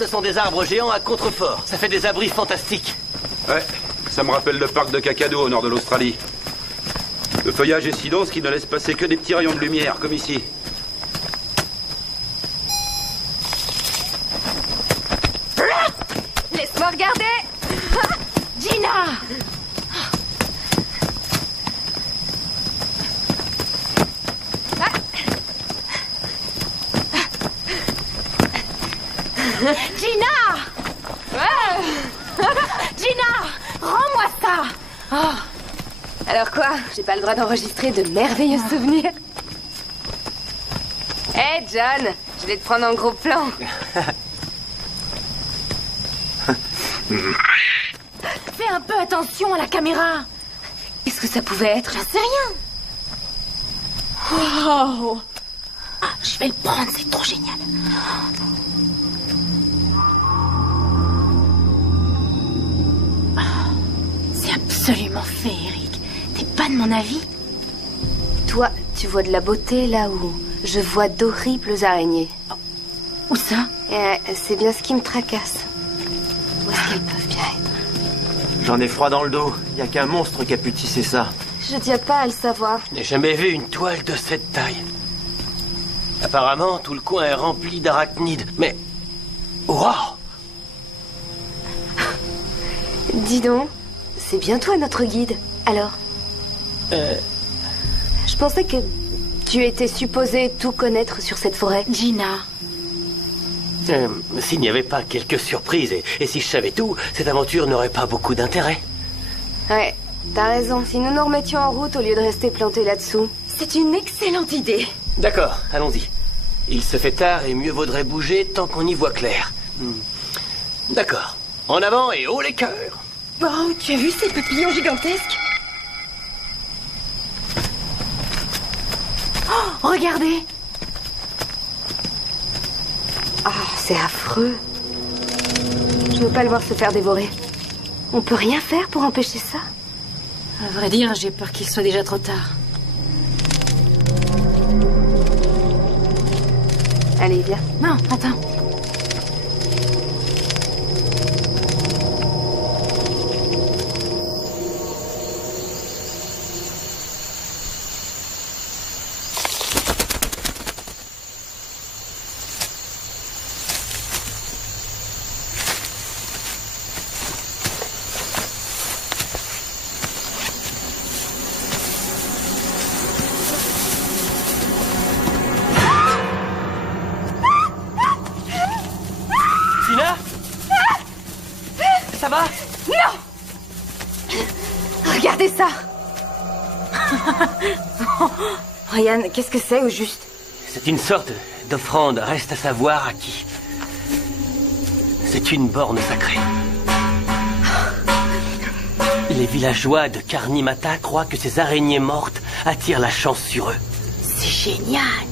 ce sont des arbres géants à contrefort. Ça fait des abris fantastiques. Ouais, ça me rappelle le parc de Kakadu au nord de l'Australie. Le feuillage est si dense qu'il ne laisse passer que des petits rayons de lumière, comme ici. Laisse-moi regarder. Gina! Gina! Gina! Rends-moi ça! Oh. Alors quoi? J'ai pas le droit d'enregistrer de merveilleux souvenirs? Hé, John! Je vais te prendre en gros plan. Fais un peu attention à la caméra! Qu'est-ce que ça pouvait être? J'en sais rien! Wow! Ah, je vais le prendre, c'est trop génial! C'est absolument féerique. T'es pas de mon avis? Toi, tu vois de la beauté là où je vois d'horribles araignées. Oh. Où ça? C'est bien ce qui me tracasse. Où est-ce qu'elles peuvent bien être? J'en ai froid dans le dos. Y a qu'un monstre qui a pu tisser ça. Je tiens pas à le savoir. Je n'ai jamais vu une toile de cette taille. Apparemment, tout le coin est rempli d'arachnides. Mais... Wow! Dis donc, c'est bien toi notre guide. Alors? Je pensais que tu étais supposé tout connaître sur cette forêt. Gina. S'il n'y avait pas quelques surprises et si je savais tout, cette aventure n'aurait pas beaucoup d'intérêt. Ouais, t'as raison. Si nous nous remettions en route au lieu de rester plantés là-dessous. C'est une excellente idée. D'accord, allons-y. Il se fait tard et mieux vaudrait bouger tant qu'on y voit clair. D'accord. En avant et haut les cœurs. Oh, tu as vu ces papillons gigantesques? Oh, regardez! Ah, c'est affreux. Je veux pas le voir se faire dévorer. On peut rien faire pour empêcher ça? À vrai dire, j'ai peur qu'il soit déjà trop tard. Allez, viens. Non, attends. Ça va? Non! Regardez ça! Ryan, qu'est-ce que c'est au juste? C'est une sorte d'offrande, reste à savoir à qui. C'est une borne sacrée. Les villageois de Karnimata croient que ces araignées mortes attirent la chance sur eux. C'est génial!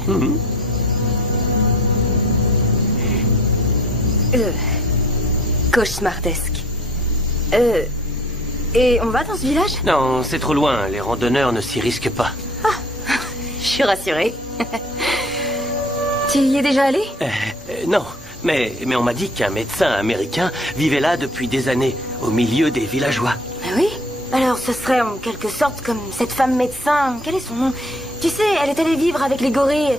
Cauchemardesque. Et on va dans ce village? Non, c'est trop loin. Les randonneurs ne s'y risquent pas. Ah, je suis rassurée. Tu y es déjà allé? Non, mais on m'a dit qu'un médecin américain vivait là depuis des années, au milieu des villageois. Ah oui? Alors ce serait en quelque sorte comme cette femme médecin. Quel est son nom? Tu sais, elle est allée vivre avec les gorilles.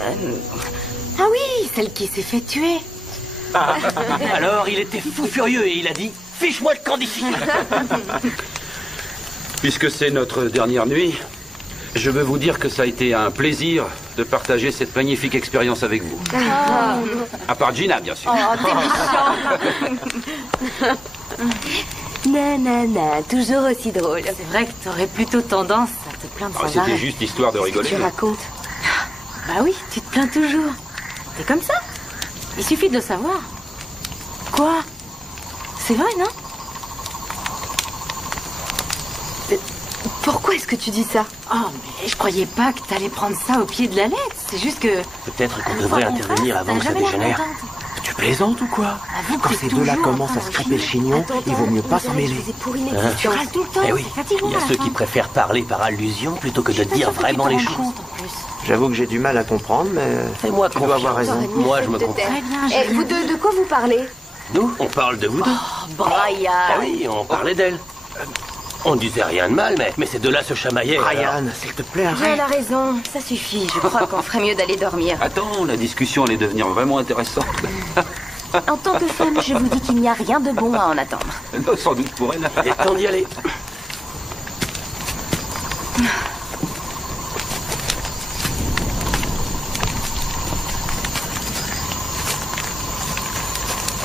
Ah oui, celle qui s'est fait tuer. Alors il était fou furieux et il a dit « Fiche-moi le camp d'ici !» Puisque c'est notre dernière nuit, je veux vous dire que ça a été un plaisir de partager cette magnifique expérience avec vous. À part Gina, bien sûr. Oh, t'es méchant. Nanana, toujours aussi drôle. C'est vrai que t'aurais plutôt tendance à te plaindre sans arrêt. C'était juste histoire de rigoler. Tu racontes? Bah oui, tu te plains toujours. T'es comme ça. Il suffit de le savoir. Quoi? C'est vrai, non? Pourquoi est-ce que tu dis ça? Oh, mais je croyais pas que t'allais prendre ça au pied de la lettre. C'est juste que... Peut-être qu'on devrait intervenir avant que ça dégénère. Tu plaisantes ou quoi? Avoue que Quand t'es ces deux-là toujours commencent en train à se d'en crêper le chignon, il vaut mieux pas s'en mêler. Tu râles tout le temps, Eh oui, c'est fatigant il y a à la ceux fin. qui préfèrent parler par allusion plutôt que de Je suis pas dire sûre que tu vraiment te les rendes choses. compte, en plus. J'avoue que j'ai du mal à comprendre, mais Fais-moi tu dois avoir confiance. raison. Moi, je me comprends. Très bien, j'ai Eh, rien vous deux, de quoi vous parlez? Nous, on parle de vous deux. Brian. Ah oui, on parlait d'elle. On disait rien de mal, mais ces deux-là se chamaillaient. alors. Ryan, s'il te plaît, Brian arrête. a raison, ça suffit. Je crois qu'on ferait mieux d'aller dormir. Attends, la discussion allait devenir vraiment intéressante. En tant que femme, je vous dis qu'il n'y a rien de bon à en attendre. Non, sans doute pour elle. Il est temps d'y aller.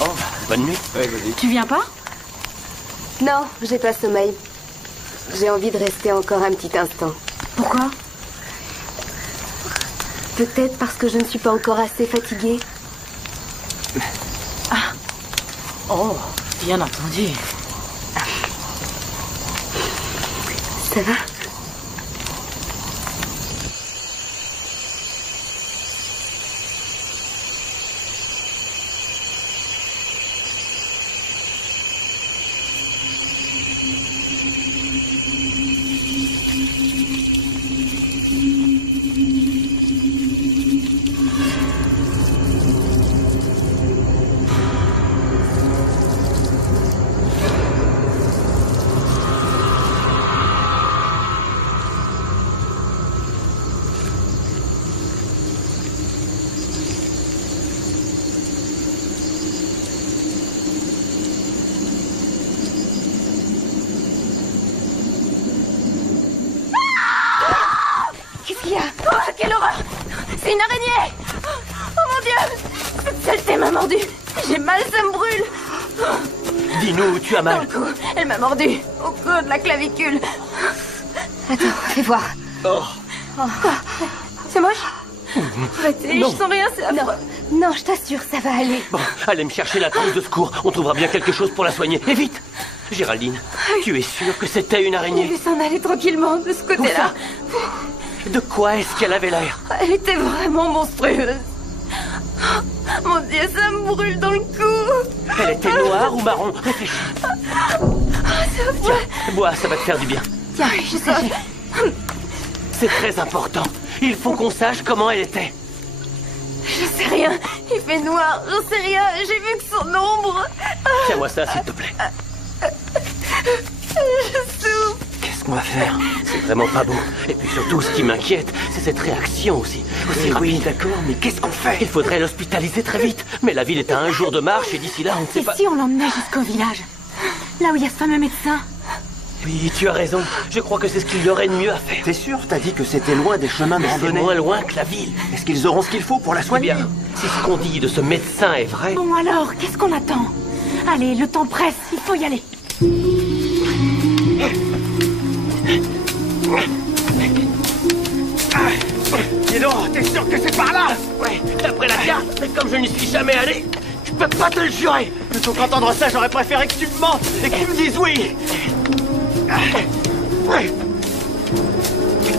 Oh, bonne nuit. Ouais, vas-y. Tu viens pas? Non, j'ai pas sommeil. J'ai envie de rester encore un petit instant. Pourquoi? Peut-être parce que je ne suis pas encore assez fatiguée. Oh, bien entendu. Ça va? Qu'est-ce qu'il y a? Oh, quelle horreur! C'est une araignée! Oh mon Dieu! Cette saleté m'a mordu! J'ai mal, ça me brûle! Dis-nous où tu as Dans le mal. cou, elle m'a mordu! Au cou de la clavicule! Attends, fais voir. Oh, C'est moche? Arrêtez, Non. je sens rien, c'est affreux. Non, je t'assure, ça va aller. bon, allez me chercher la trousse de secours. On trouvera bien quelque chose pour la soigner. Et vite! Géraldine, tu es sûre que c'était une On araignée? lui s'en aller tranquillement de ce côté-là. De quoi est-ce qu'elle avait l'air? Elle était vraiment monstrueuse. Mon Dieu, ça me brûle dans le cou. Elle était noire ou marron? Réfléchis. Tiens, bois, ça va te faire du bien. Tiens, je sais. C'est très important. Il faut qu'on sache comment elle était. Je sais rien. Il fait noir, j'en sais rien. J'ai vu que son ombre. Tiens-moi ça, s'il te plaît. Je souffre. Qu'est-ce qu'on va faire? C'est vraiment pas beau. Et puis surtout, ce qui m'inquiète, c'est cette réaction aussi. Aussi Oui, rapide. d'accord, mais qu'est-ce qu'on fait? Il faudrait l'hospitaliser très vite. Mais la ville est à 1 jour de marche et d'ici là, on ne sait Et pas... si on l'emmenait jusqu'au village? Là où il y a ce fameux médecin? Oui, tu as raison. Je crois que c'est ce qu'il y aurait de mieux à faire. T'es sûr? T'as dit que c'était loin des chemins de C'est randonnée. moins loin que la ville. Est-ce qu'ils auront ce qu'il faut pour la Eh soigner? bien, si ce qu'on dit de ce médecin est vrai... Bon alors, qu'est-ce qu'on attend? Allez, le temps presse, il faut y aller. Dis donc, t'es sûr que c'est par là? Ouais, d'après la carte, mais comme je n'y suis jamais allé, je peux pas te le jurer. Plutôt qu'entendre ça, j'aurais préféré que tu me mentes et que tu me dises oui.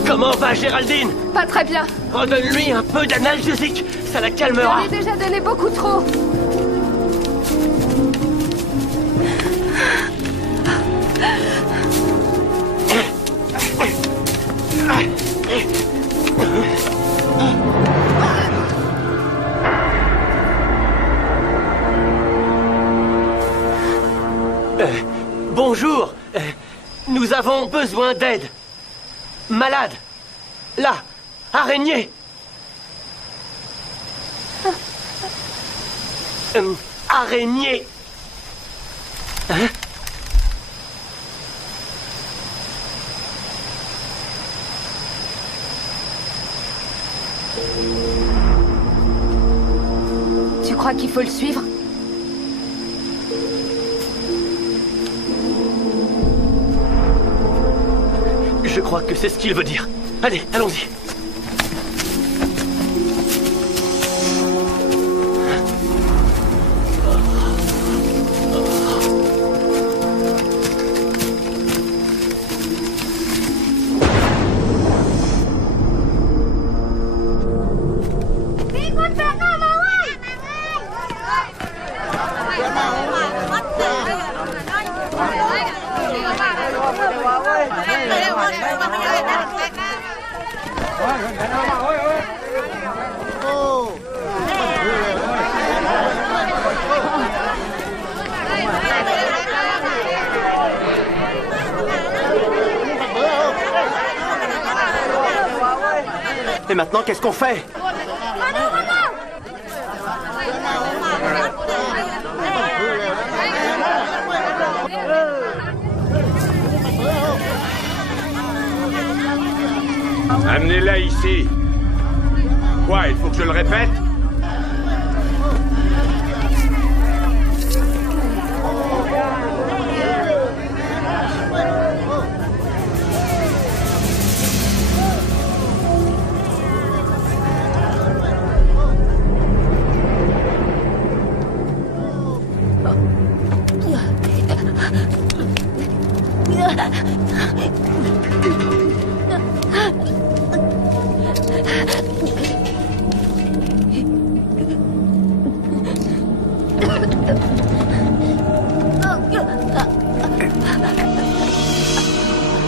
Comment va Géraldine? Pas très bien. Redonne-lui un peu d'analgésique, ça la calmera. J'en ai déjà donné beaucoup trop. Bonjour, nous avons besoin d'aide. Malade. Là, araignée. Araignée. Hein? Tu crois qu'il faut le suivre? Je crois que c'est ce qu'il veut dire. Allez, allons-y. Et maintenant, qu'est-ce qu'on fait? Amenez-la ici. Quoi, il faut que je le répète?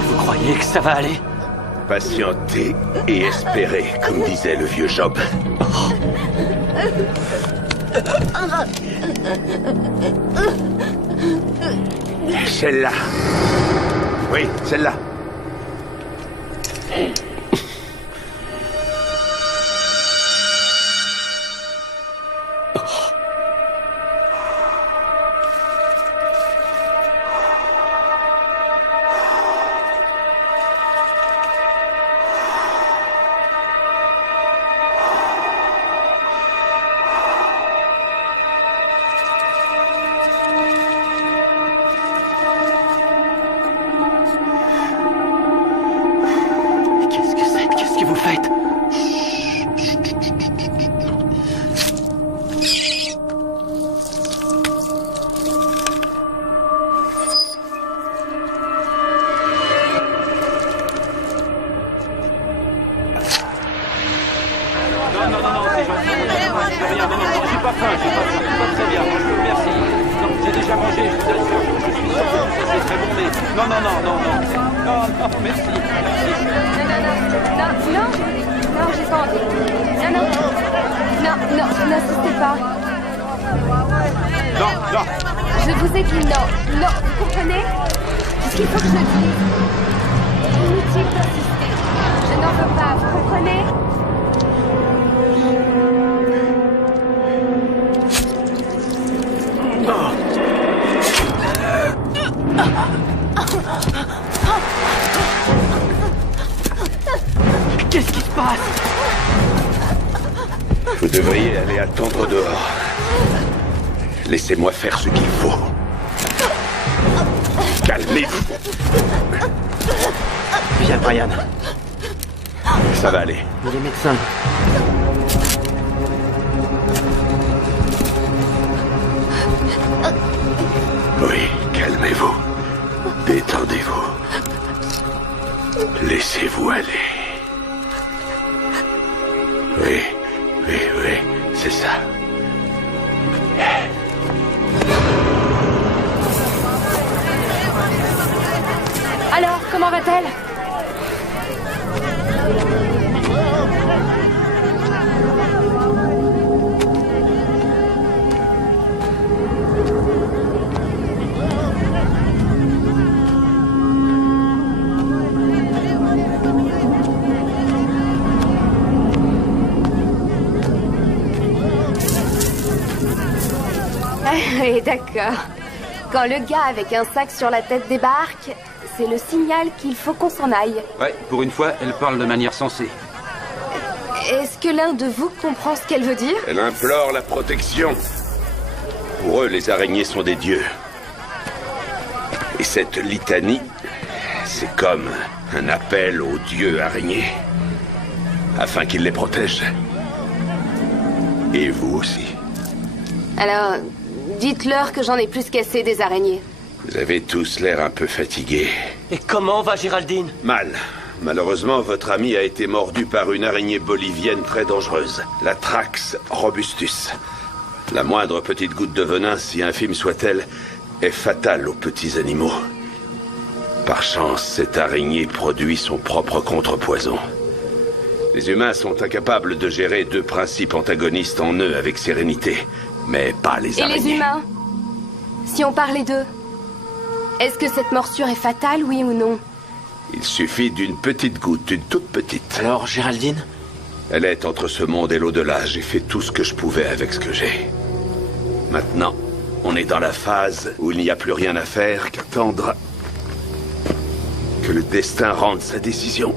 Vous croyez que ça va aller? Patienter et espérer, comme disait le vieux Job. Celle-là. Oui, celle-là. Qu'est-ce que vous faites? N'insistez pas. Non. Je vous ai dit non, vous comprenez? Ce qu'il faut que je dise. Inutile d'insister. Je n'en veux pas, vous comprenez? Qu'est-ce qui se passe? Vous devriez aller attendre dehors. Laissez-moi faire ce qu'il faut. Calmez-vous. Viens, Brian. Ça va aller. Il est médecin. Oui, calmez-vous. Détendez-vous. Laissez-vous aller. Oui, c'est ça. Alors, comment va-t-elle? Oui, d'accord. Quand le gars avec un sac sur la tête débarque, c'est le signal qu'il faut qu'on s'en aille. Ouais, pour une fois, elle parle de manière sensée. Est-ce que l'un de vous comprend ce qu'elle veut dire? Elle implore la protection. Pour eux, les araignées sont des dieux. Et cette litanie, c'est comme un appel aux dieux araignées, afin qu'ils les protègent. Et vous aussi. Alors, dites-leur que j'en ai plus qu'assez des araignées. Vous avez tous l'air un peu fatigués. Et comment va Géraldine? Mal. Malheureusement, votre ami a été mordu par une araignée bolivienne très dangereuse, la Thrax robustus. La moindre petite goutte de venin, si infime soit-elle, est fatale aux petits animaux. Par chance, cette araignée produit son propre contrepoison. Les humains sont incapables de gérer deux principes antagonistes en eux avec sérénité, mais pas les araignées. Et les humains? Si on parlait d'eux, est-ce que cette morsure est fatale, oui ou non? Il suffit d'une petite goutte, une toute petite. Alors, Géraldine? Elle est entre ce monde et l'au-delà. J'ai fait tout ce que je pouvais avec ce que j'ai. Maintenant, on est dans la phase où il n'y a plus rien à faire qu'attendre que le destin rende sa décision.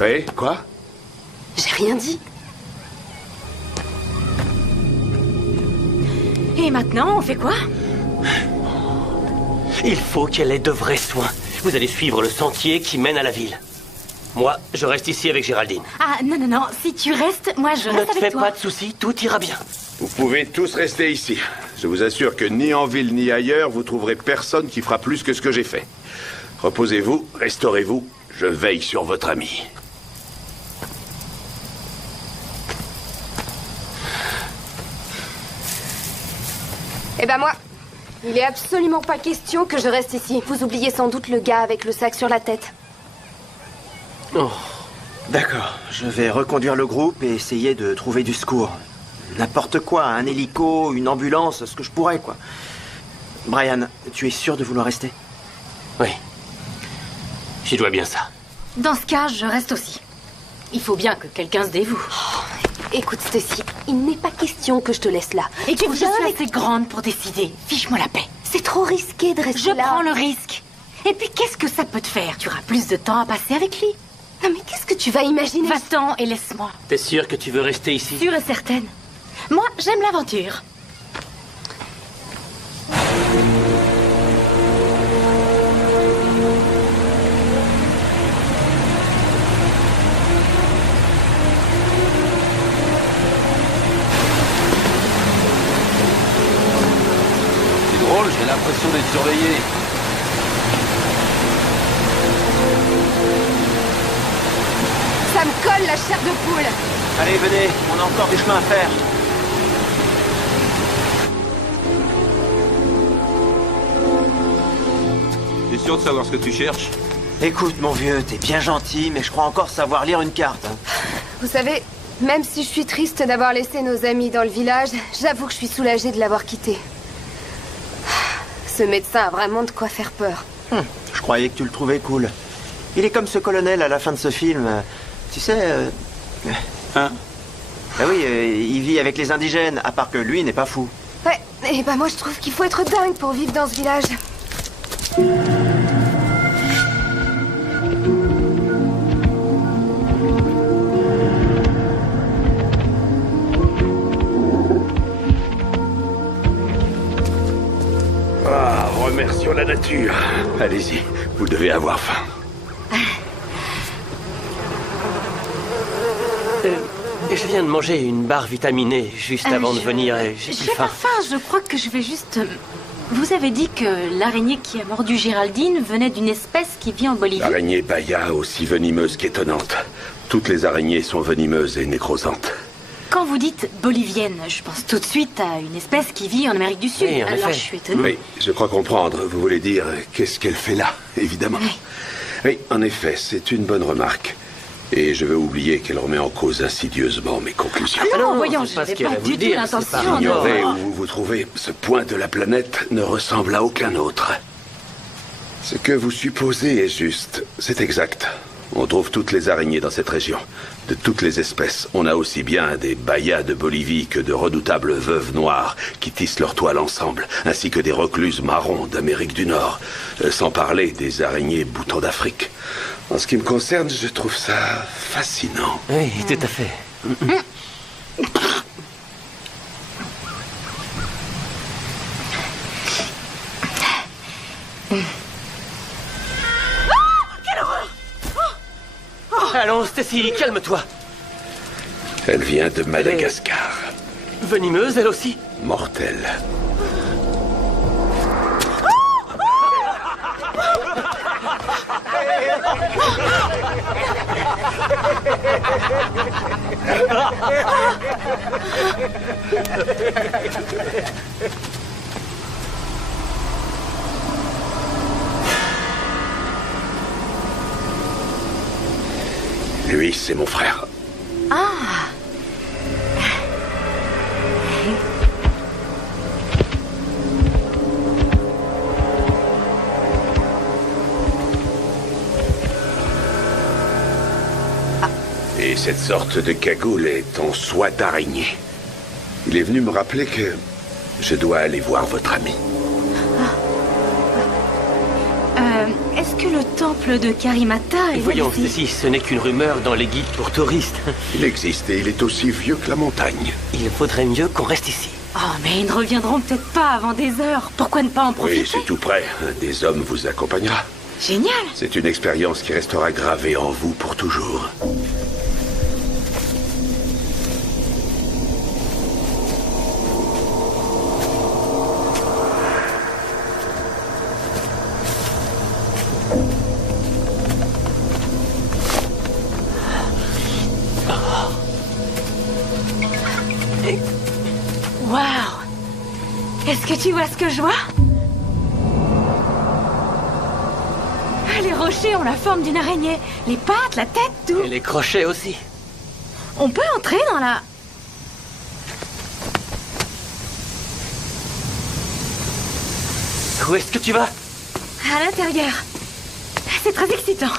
Oui, quoi? J'ai rien dit. Et maintenant, on fait quoi? Il faut qu'elle ait de vrais soins. Vous allez suivre le sentier qui mène à la ville. Moi, je reste ici avec Géraldine. Ah, non, non, non. Si tu restes, moi, je Ne reste te fais avec toi. pas de soucis, tout ira bien. Vous pouvez tous rester ici. Je vous assure que ni en ville ni ailleurs, vous trouverez personne qui fera plus que ce que j'ai fait. Reposez-vous, restaurez-vous. Je veille sur votre ami. Eh ben moi, il est absolument pas question que je reste ici. Vous oubliez sans doute le gars avec le sac sur la tête. Oh, d'accord. Je vais reconduire le groupe et essayer de trouver du secours. N'importe quoi, un hélico, une ambulance, ce que je pourrais, quoi. Brian, tu es sûr de vouloir rester? Oui. J'y dois bien ça. Dans ce cas, je reste aussi. Il faut bien que quelqu'un se dévoue. Écoute, Stacy, il n'est pas question que je te laisse là. Et que je suis viens assez grande pour décider. Fiche-moi la paix. C'est trop risqué de rester Je là. prends le risque. Et puis, qu'est-ce que ça peut te faire? Tu auras plus de temps à passer avec lui. Non mais qu'est-ce que tu vas imaginer? Va-t'en et laisse-moi. T'es sûre que tu veux rester ici? Sûre et certaine. Moi, j'aime l'aventure. C'est drôle, j'ai l'impression d'être surveillé. Ça me colle la chair de poule. Allez, venez, on a encore du chemin à faire. T'es sûr de savoir ce que tu cherches? Écoute, mon vieux, t'es bien gentil, mais je crois encore savoir lire une carte. Hein. Vous savez, même si je suis triste d'avoir laissé nos amis dans le village, j'avoue que je suis soulagée de l'avoir quitté. Ce médecin a vraiment de quoi faire peur. Je croyais que tu le trouvais cool. Il est comme ce colonel à la fin de ce film. Tu sais... Hein? Ah oui, il vit avec les indigènes, à part que lui n'est pas fou. Ouais, et bah moi je trouve qu'il faut être dingue pour vivre dans ce village. Ah, remercions la nature. Allez-y, vous devez avoir faim. Je viens de manger une barre vitaminée juste avant de venir et j'ai plus J'ai pas faim. faim, je crois que je vais juste... Vous avez dit que l'araignée qui a mordu Géraldine venait d'une espèce qui vit en Bolivie. L'araignée Baya, aussi venimeuse qu'étonnante. Toutes les araignées sont venimeuses et nécrosantes. Quand vous dites bolivienne, je pense tout de suite à une espèce qui vit en Amérique du Sud. Oui, en Alors effet. je suis étonnée. Oui, je crois comprendre. Vous voulez dire, qu'est-ce qu'elle fait là, évidemment. Oui. Oui, en effet, c'est une bonne remarque. Et je veux oublier qu'elle remet en cause insidieusement mes conclusions. Ah non, non, voyons, c'est je pas ce n'avais qu'elle pas a du voulu tout dire, c'est l'intention pas de... Ignorez où vous vous trouvez, ce point de la planète ne ressemble à aucun autre. Ce que vous supposez est juste. C'est exact. On trouve toutes les araignées dans cette région. De toutes les espèces. On a aussi bien des bayas de Bolivie que de redoutables veuves noires qui tissent leur toile ensemble, ainsi que des recluses marrons d'Amérique du Nord. Sans parler des araignées boutons d'Afrique. En ce qui me concerne, je trouve ça fascinant. Oui, tout à fait. Allons, Stacy, calme-toi. Elle vient de Madagascar. Venimeuse, elle aussi? Mortelle. c'est mon frère. Ah. Et cette sorte de cagoule est en soie d'araignée. Il est venu me rappeler que je dois aller voir votre ami. Est-ce que le temple de Karimata est... Voyons, ici? Stacy, ce n'est qu'une rumeur dans les guides pour touristes. Il existe et il est aussi vieux que la montagne. Il vaudrait mieux qu'on reste ici. Oh, mais ils ne reviendront peut-être pas avant des heures. Pourquoi ne pas en profiter? Oui, c'est tout près. Un des hommes vous accompagnera. Génial. C'est une expérience qui restera gravée en vous pour toujours. Waouh. Est-ce que tu vois ce que je vois? Les rochers ont la forme d'une araignée. Les pattes, la tête, tout. Et les crochets aussi. On peut entrer dans la... Où est-ce que tu vas? À l'intérieur. C'est très excitant.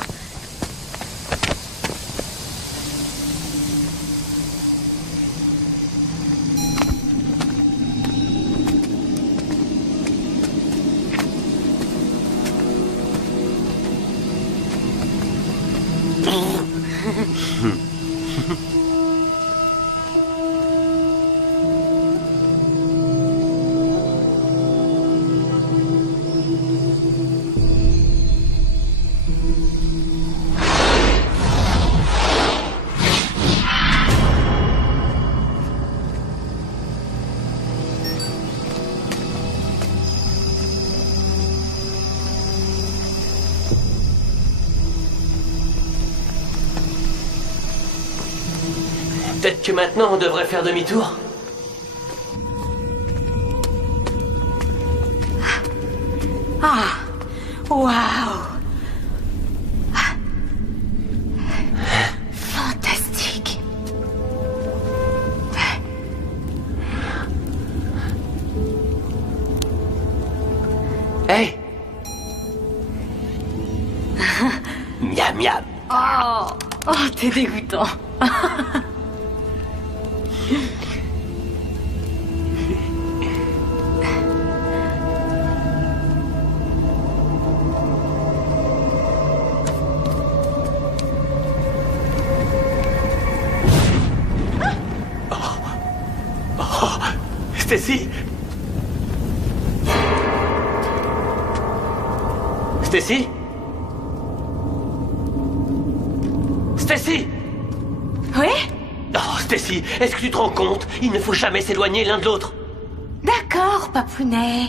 Peut-être que maintenant on devrait faire demi-tour. Ah. Waouh. Fantastique. Hey. Miam miam. Oh, t'es dégoûtant. Stacy. Stacy. Stacy. Oui? Oh, Stacy, est-ce que tu te rends compte? Il ne faut jamais s'éloigner l'un de l'autre. D'accord, papounet.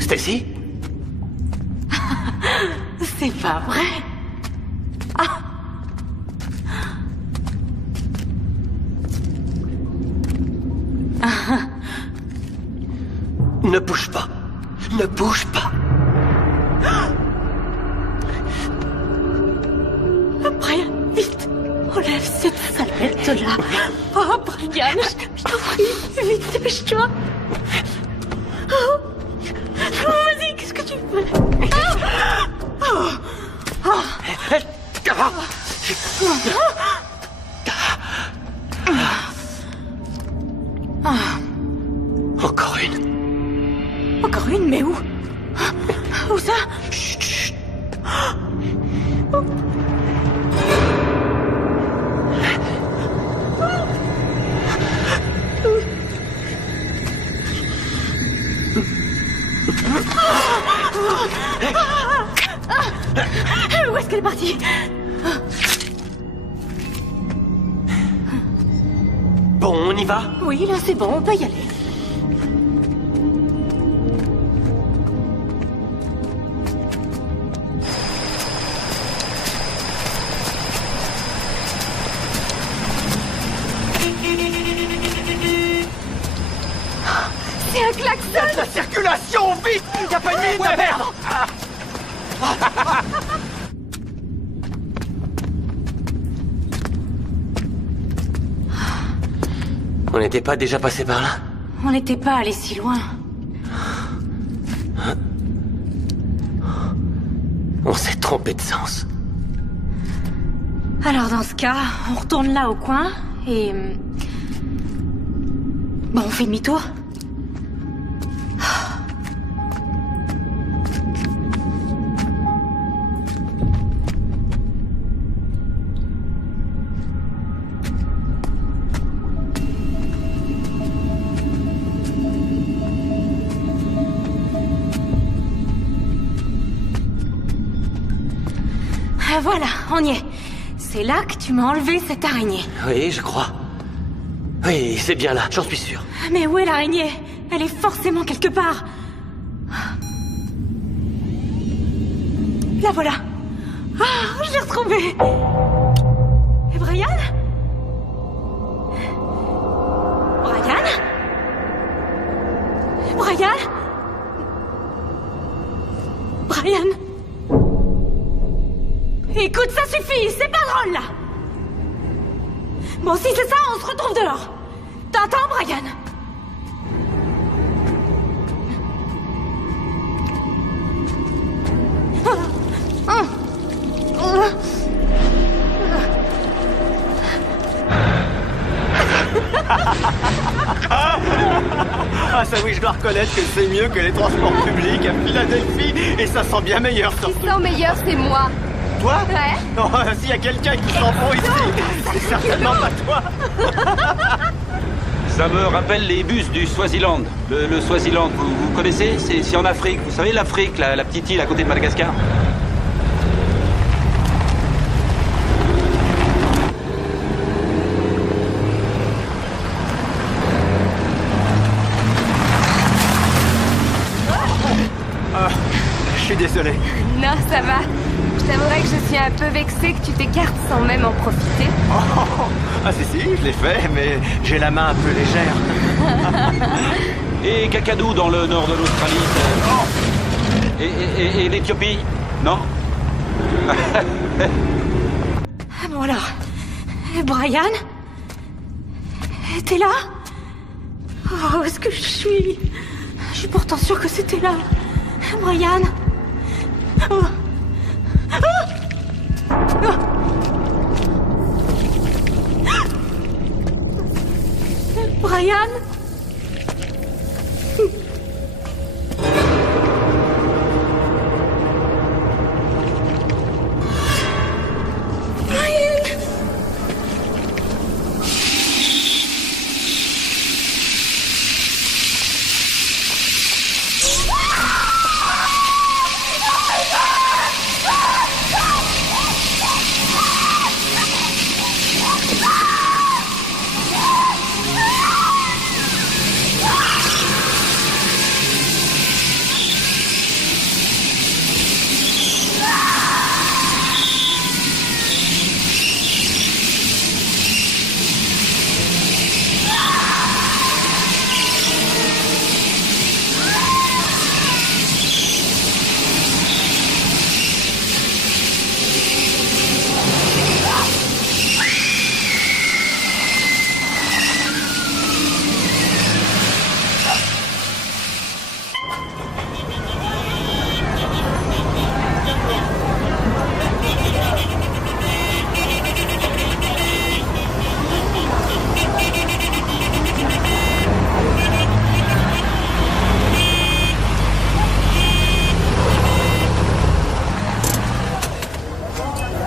Stacy? C'est pas vrai. Ne bouge pas. Ne bouge pas. Brian, vite. Enlève cette salette-là. Oh, Brian, je t'en prie. Vite, dépêche-toi. Oh, vas-y, qu'est-ce que tu veux? Encore une. Encore une, mais où? Où ça? Chut, chut. Où est-ce qu'elle est partie? Bon, on y va? Oui, là c'est bon, on peut y aller. C'est un klaxon! Ça circule! Évacuation, vite! Y a pas une minute à perdre! On n'était pas déjà passé par là? On n'était pas allé si loin. On s'est trompé de sens. Alors dans ce cas, on retourne là au coin et... Bon, on fait demi-tour. Voilà, on y est. C'est là que tu m'as enlevé cette araignée. Oui, je crois. Oui, c'est bien là, j'en suis sûr. Mais où est l'araignée? Elle est forcément quelque part. La voilà. Ah, je l'ai retrouvée. Et Brian? Brian? Brian? Brian? Écoute, ça suffit, c'est pas drôle là. Bon, si c'est ça, on se retrouve dehors. T'entends, Brian? Ah ça oui, je dois reconnaître que c'est mieux que les transports publics à Philadelphie et ça sent bien meilleur Qui surtout. sent meilleur, c'est moi. Toi? Ouais. Non, s'il y a quelqu'un qui sent bon ici, c'est certainement pas toi. Ça me rappelle les bus du Swaziland. Le Swaziland, vous connaissez? C'est en Afrique. Vous savez l'Afrique, la petite île à côté de Madagascar? Je suis désolé. Non, ça va. Je t'avouerai que je suis un peu vexée que tu t'écartes sans même en profiter. Oh, ah si, je l'ai fait, mais j'ai la main un peu légère. Et Kakadu dans le nord de l'Australie. Et l'Éthiopie? Non? Bon alors... Brian? T'es là? Oh, où est-ce que je suis? Je suis pourtant sûre que c'était là. Brian? Oh. Oh. Oh. Brian?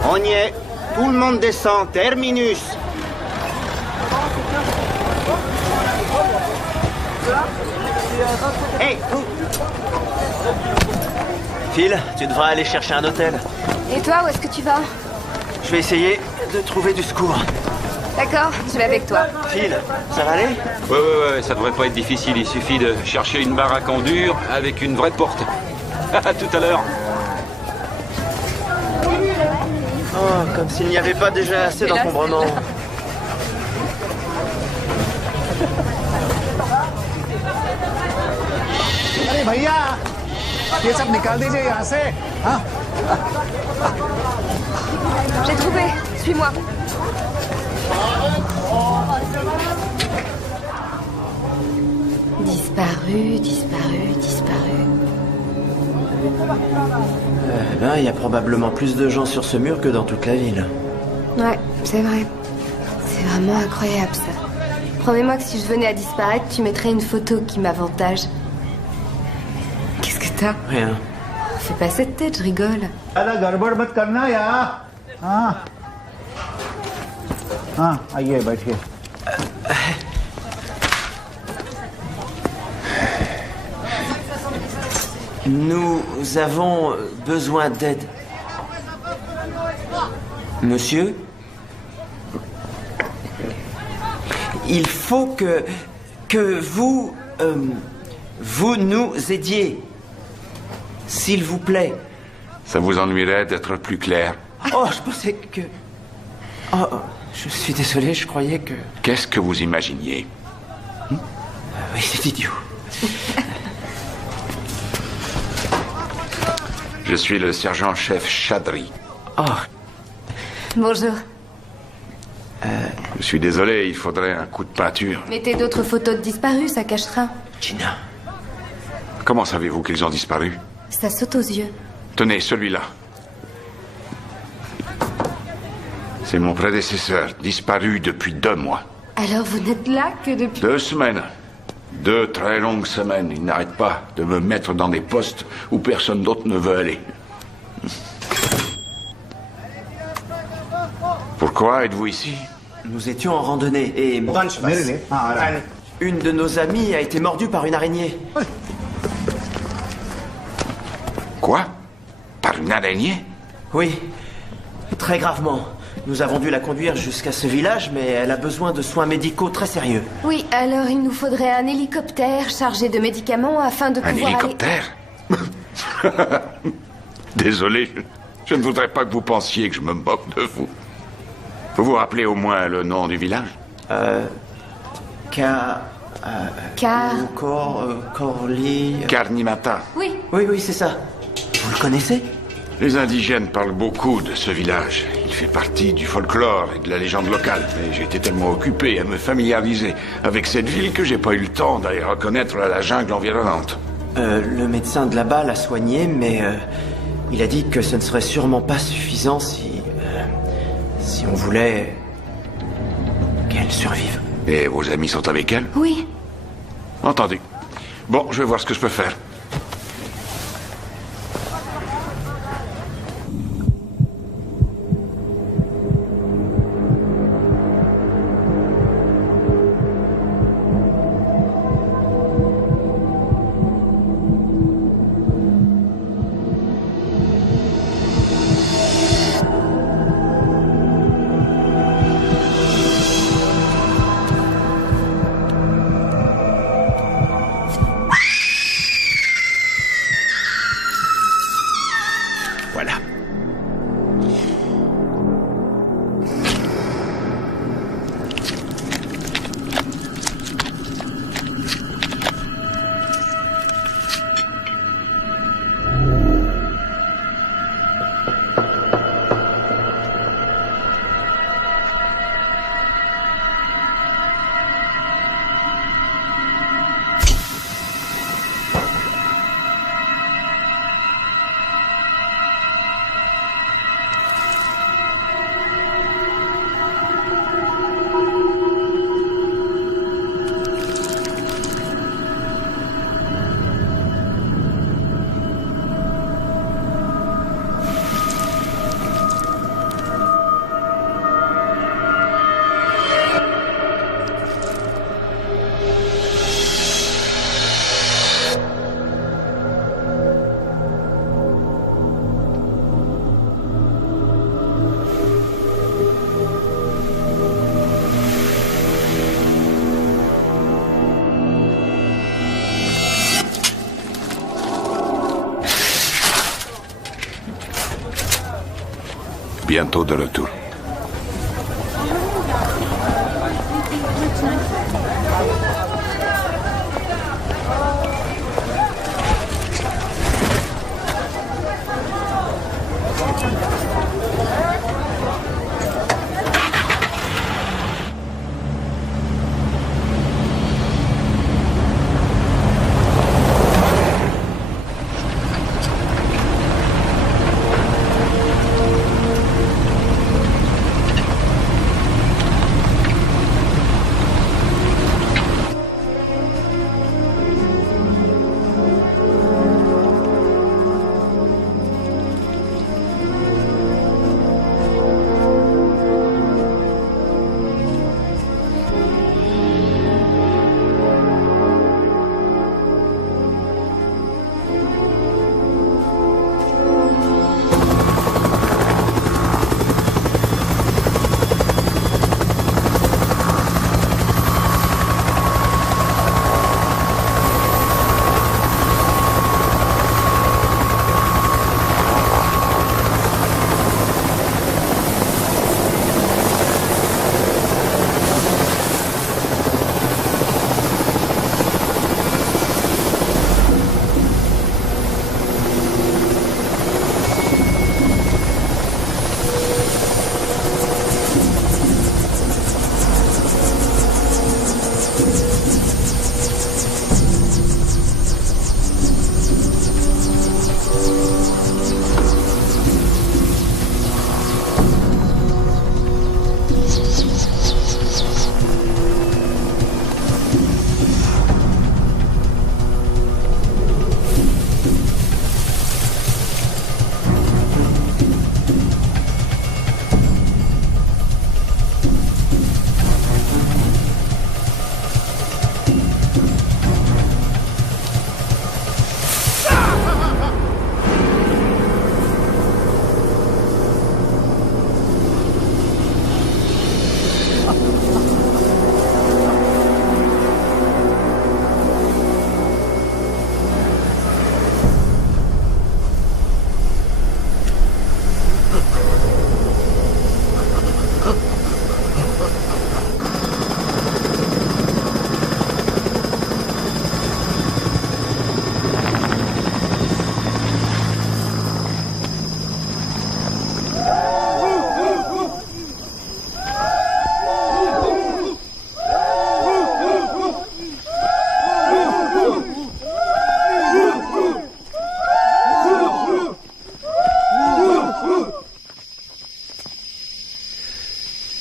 On y est. Tout le monde descend. Terminus. Hey, vous. Phil, tu devras aller chercher un hôtel. Et toi, où est-ce que tu vas? Je vais essayer de trouver du secours. D'accord, je vais avec toi. Phil, ça va aller? Ouais, ça devrait pas être difficile. Il suffit de chercher une baraque en dur avec une vraie porte. À tout à l'heure. Oh, comme s'il n'y avait pas déjà assez d'encombrement. भैया ये सब निकाल दीजिए यहाँ से हाँ J'ai trouvé. Suis-moi. Disparu, disparu, disparu. Eh ben, il y a probablement plus de gens sur ce mur que dans toute la ville. Ouais, c'est vrai. C'est vraiment incroyable ça. Promets-moi que si je venais à disparaître, tu mettrais une photo qui m'avantage. Qu'est-ce que t'as? Rien. Fais pas cette tête, je rigole. अरे गड़बड़ मत करना यार हाँ हाँ आइए बैठिए Nous avons besoin d'aide. Monsieur? Il faut que vous nous aidiez. S'il vous plaît. Ça vous ennuierait d'être plus clair? Oh, je pensais que... Oh, je suis désolé, je croyais que... Qu'est-ce que vous imaginiez? Oui, c'est idiot. Je suis le sergent-chef Chadri. Oh, Bonjour. Je suis désolé, il faudrait un coup de peinture. Mettez d'autres photos de disparus, ça cachera. Gina. Comment savez-vous qu'ils ont disparu? Ça saute aux yeux. Tenez, celui-là. C'est mon prédécesseur, disparu depuis 2 mois. Alors vous n'êtes là que depuis... 2 semaines. 2 très longues semaines. Il n'arrête pas de me mettre dans des postes où personne d'autre ne veut aller. Pourquoi êtes-vous ici? Nous étions en randonnée et... मेरे लिए हाँ आ रहा है Une de nos amies a été mordue par une araignée. Quoi? Par une araignée? Oui, très gravement. Nous avons dû la conduire jusqu'à ce village, mais elle a besoin de soins médicaux très sérieux. Oui, alors il nous faudrait un hélicoptère chargé de médicaments afin de Un pouvoir hélicoptère? Désolé, je ne voudrais pas que vous pensiez que je me moque de vous. Vous vous rappelez au moins le nom du village? Car... Corly... Carnimata. Oui, Oui, c'est ça. Vous le connaissez? Les indigènes parlent beaucoup de ce village. Il fait partie du folklore et de la légende locale. Mais j'ai été tellement occupé à me familiariser avec cette ville que j'ai pas eu le temps d'aller reconnaître la jungle environnante. Le médecin de là-bas l'a soignée, mais il a dit que ce ne serait sûrement pas suffisant si on voulait qu'elle survive. Et vos amis sont avec elle? oui. Entendu. Bon, je vais voir ce que je peux faire. Voilà. Bientôt de retour.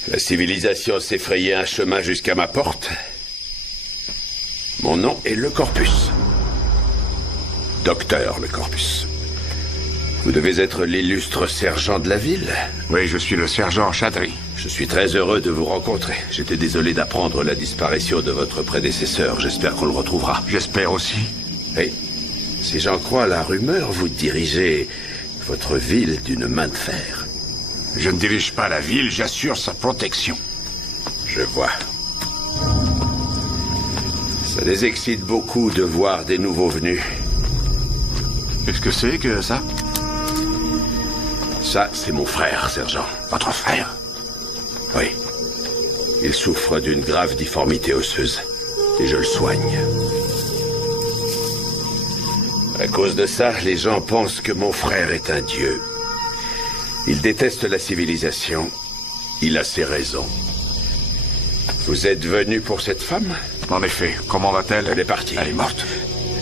La civilisation s'est frayé un chemin jusqu'à ma porte. Mon nom est Le Corpus. Docteur Le Corpus. Vous devez être l'illustre sergent de la ville. Oui, je suis le sergent Chadri. Je suis très heureux de vous rencontrer. J'étais désolé d'apprendre la disparition de votre prédécesseur. J'espère qu'on le retrouvera. J'espère aussi. Et si j'en crois la rumeur, vous dirigez votre ville d'une main de fer. Je ne dirige pas la ville, j'assure sa protection. Je vois. Ça les excite beaucoup de voir des nouveaux venus. Qu'est-ce que c'est que ça? Ça, c'est mon frère, sergent. Votre frère? Oui. Il souffre d'une grave difformité osseuse. Et je le soigne. À cause de ça, les gens pensent que mon frère est un dieu. Il déteste la civilisation. Il a ses raisons. Vous êtes venu pour cette femme? En effet. Comment va-t-elle? Elle est partie. Elle est morte?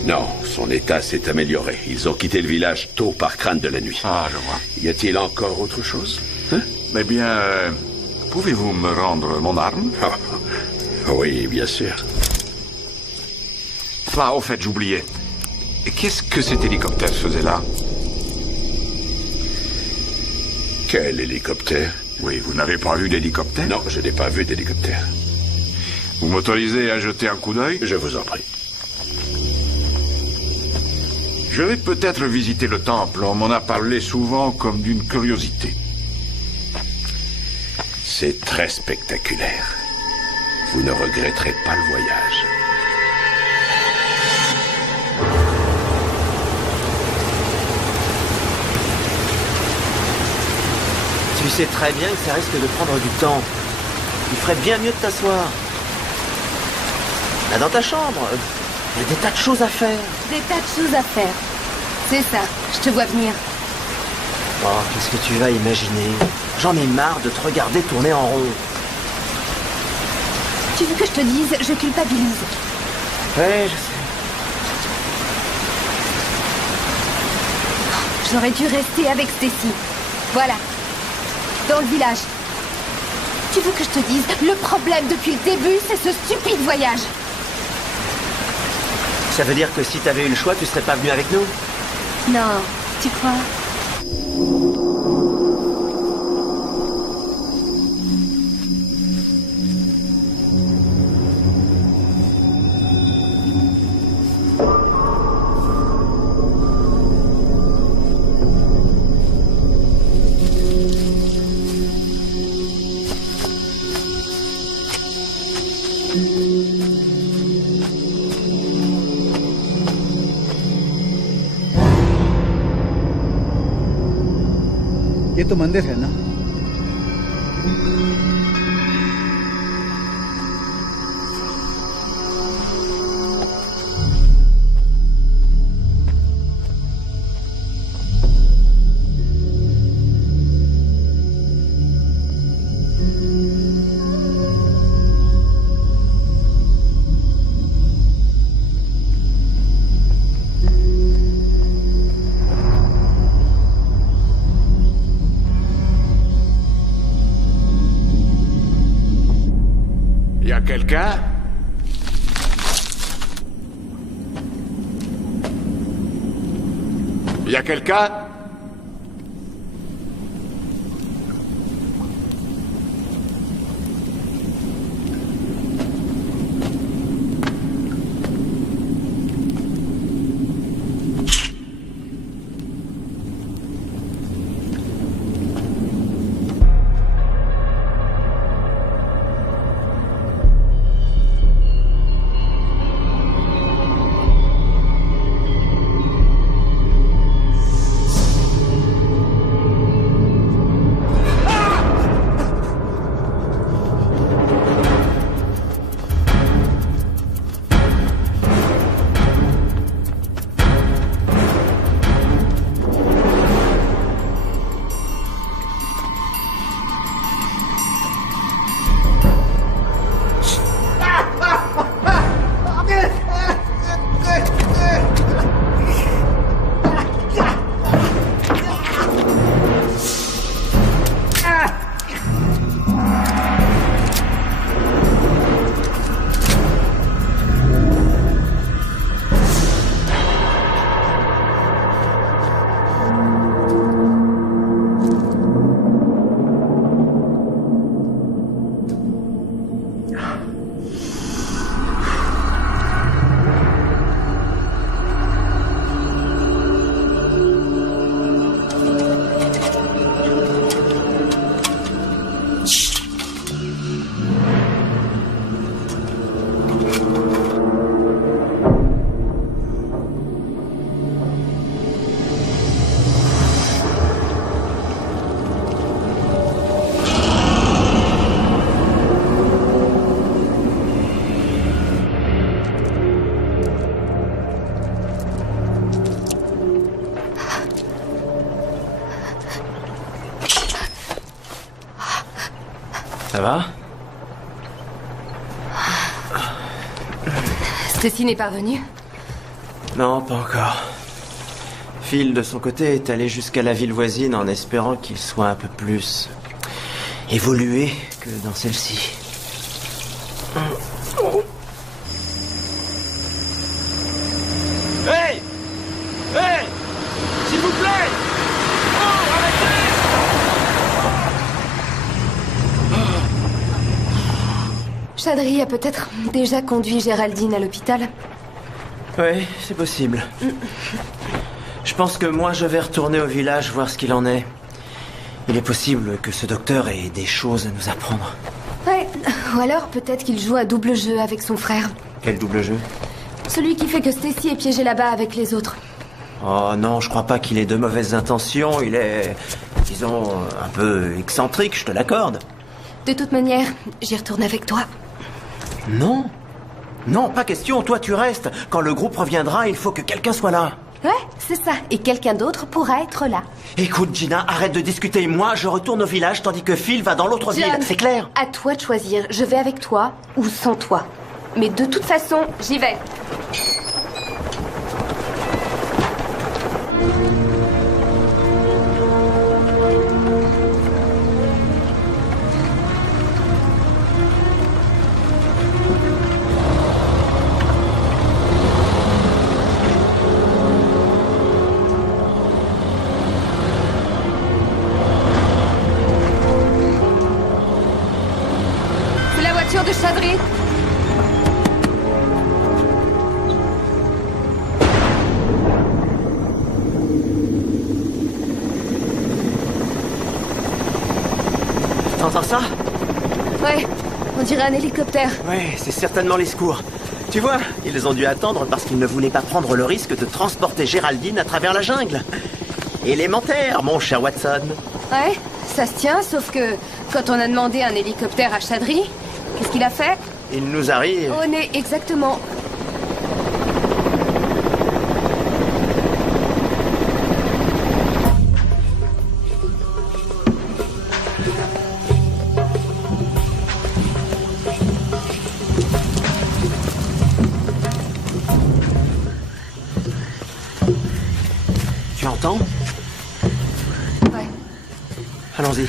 Non, son état s'est amélioré. Ils ont quitté le village tôt par crainte de la nuit. Ah, je vois. Y a-t-il encore autre chose? Eh bien, pouvez-vous me rendre mon arme? Oui, bien sûr. Ah, au fait, j'oubliais. Qu'est-ce que cet hélicoptère faisait là? Quel hélicoptère? Oui, vous n'avez pas vu d'hélicoptère? Non, je n'ai pas vu d'hélicoptère. Vous m'autorisez à jeter un coup d'œil? Je vous en prie. Je vais peut-être visiter le temple. On m'en a parlé souvent comme d'une curiosité. C'est très spectaculaire. Vous ne regretterez pas le voyage. Tu sais très bien que ça risque de prendre du temps. Il ferait bien mieux de t'asseoir. Là, dans ta chambre, il y a des tas de choses à faire. Des tas de choses à faire. C'est ça, je te vois venir. Oh, qu'est-ce que tu vas imaginer? J'en ai marre de te regarder tourner en rond. Tu veux que je te dise, je culpabilise. Ouais, je sais. J'aurais dû rester avec Stacy. Voilà. Dans le village. Tu veux que je te dise, le problème depuis le début, c'est ce stupide voyage. Ça veut dire que si t'avais eu le choix, tu serais pas venu avec nous? Non, tu crois? ये तो मंदिर है ना? Y a quelqu'un? Y a quelqu'un? Ça va? Stacy n'est pas revenue? Non, pas encore. Phil, de son côté, est allé jusqu'à la ville voisine en espérant qu'il soit un peu plus évolué que dans celle-ci. Hey! Hey! S'il vous plaît! Oh, arrêtez! Chadri a peut-être déjà conduit Géraldine à l'hôpital. Oui, c'est possible. Je pense que moi, je vais retourner au village voir ce qu'il en est. Il est possible que ce docteur ait des choses à nous apprendre. Ouais, ou alors peut-être qu'il joue un double jeu avec son frère. Quel double jeu? Celui qui fait que Stacy est piégée là-bas avec les autres. Oh non, je crois pas qu'il ait de mauvaises intentions. Il est, disons, un peu excentrique, je te l'accorde. De toute manière, j'y retourne avec toi. Non. Non, pas question, toi tu restes. Quand le groupe reviendra, il faut que quelqu'un soit là. Ouais, c'est ça. Et quelqu'un d'autre pourra être là. Écoute, Gina, arrête de discuter. Moi, je retourne au village tandis que Phil va dans l'autre ville. C'est clair? À toi de choisir. Je vais avec toi ou sans toi. Mais de toute façon, j'y vais. C'est la voiture de Chadri. T'entends ça? Ouais, on dirait un hélicoptère. Ouais, c'est certainement les secours. Tu vois, ils ont dû attendre parce qu'ils ne voulaient pas prendre le risque de transporter Géraldine à travers la jungle. Élémentaire, mon cher Watson. Ouais, ça se tient, sauf que quand on a demandé un hélicoptère à Chadri, qu'est-ce qu'il a fait? Il nous arrive. Au nez, exactement. Tu entends? Ouais. Allons-y.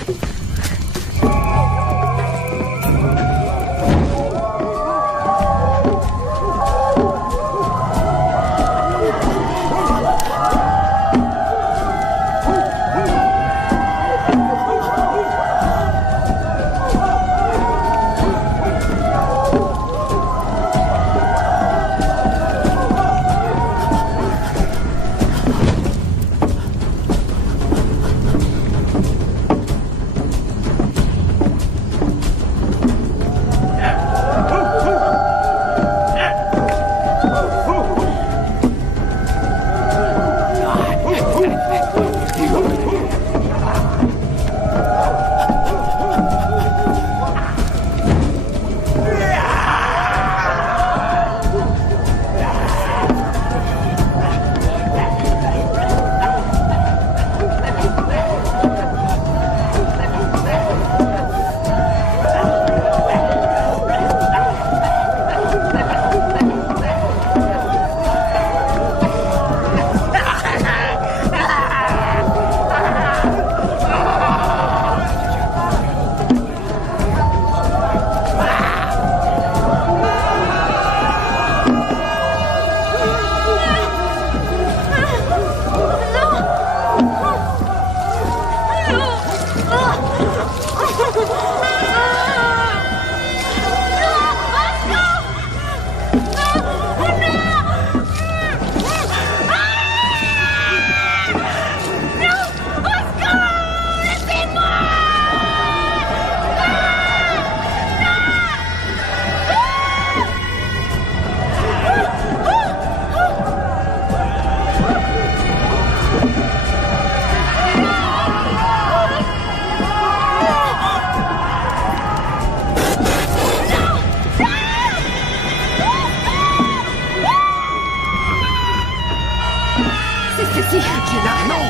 Gina, non!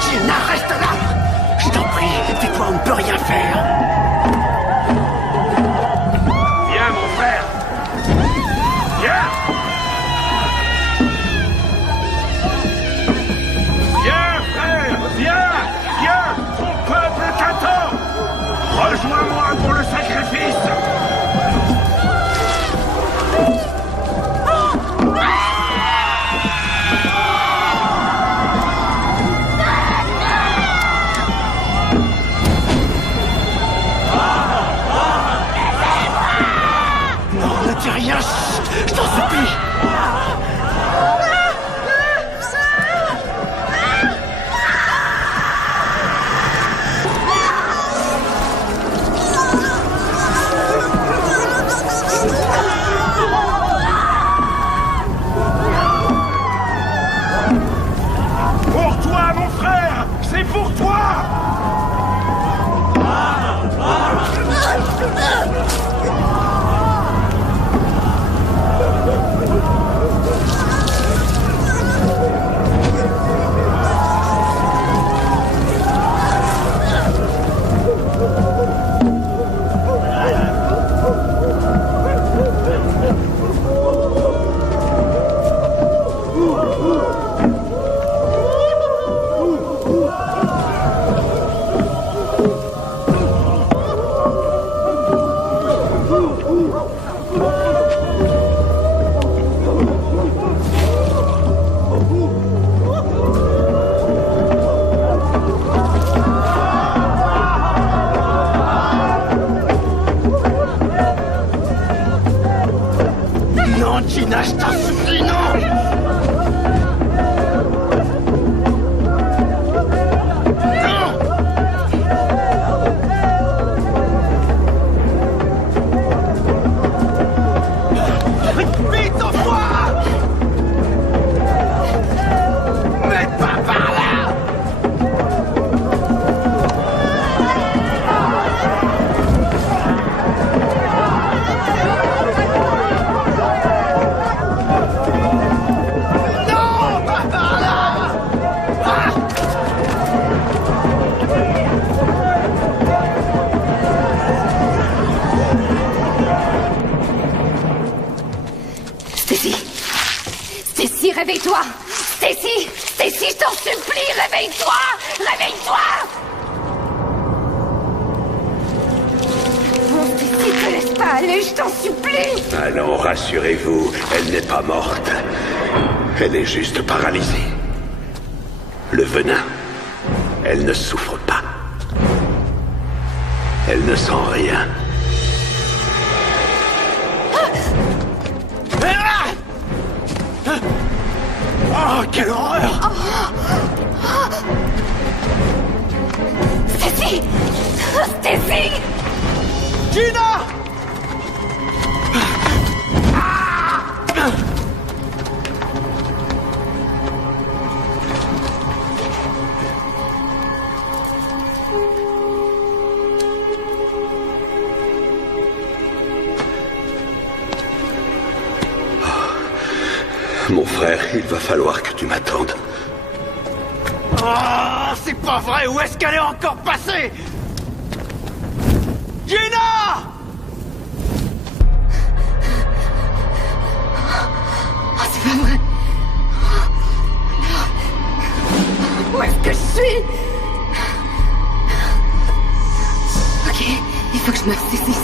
Gina, reste là! Je t'en prie, tais-toi, on ne peut rien faire! Non, Gina, je t'en supplie, non! Vite, envoie! Mais pas par là! Non, pas par là! Ah! Stacy! Stacy, réveille-toi! Stacy! Stacy, je t'en supplie, réveille-toi! Réveille-toi! Mon Stacy, te laisse pas aller, je t'en supplie! Allons, rassurez-vous, elle n'est pas morte. Elle est juste paralysée. Le venin, elle ne souffre pas. Elle ne sent rien. Oh, quelle horreur! Stacy! Stacy! Gina! Mon frère, il va falloir que tu m'attendes. Oh, c'est pas vrai! Où est-ce qu'elle est encore passée? Gina! Oh, c'est pas vrai! Où est-ce que je suis? Ok, il faut que je m'abscisse.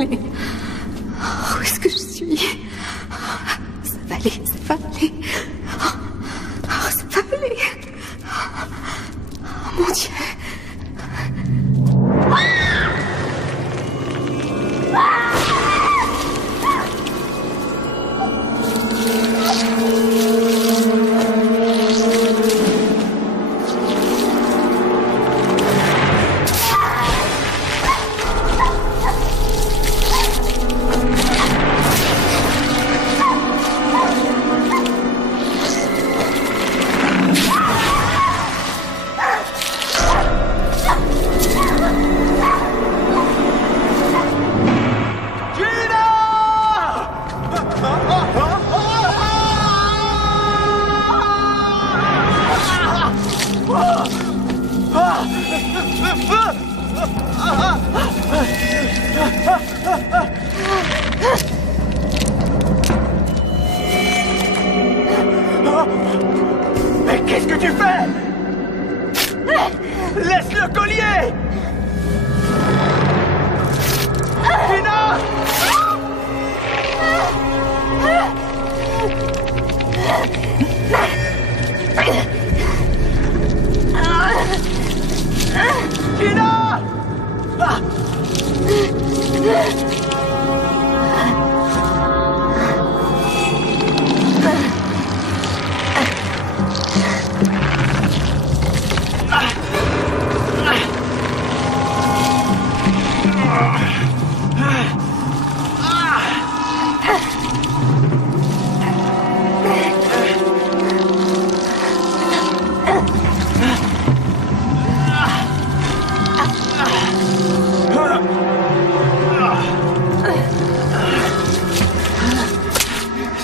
aller? Où est-ce que je suis? Ça va aller, ça va aller. Oh, ça va aller. Oh, mon Dieu. Mais qu'est-ce que tu fais? Laisse le collier! Gina! Gina!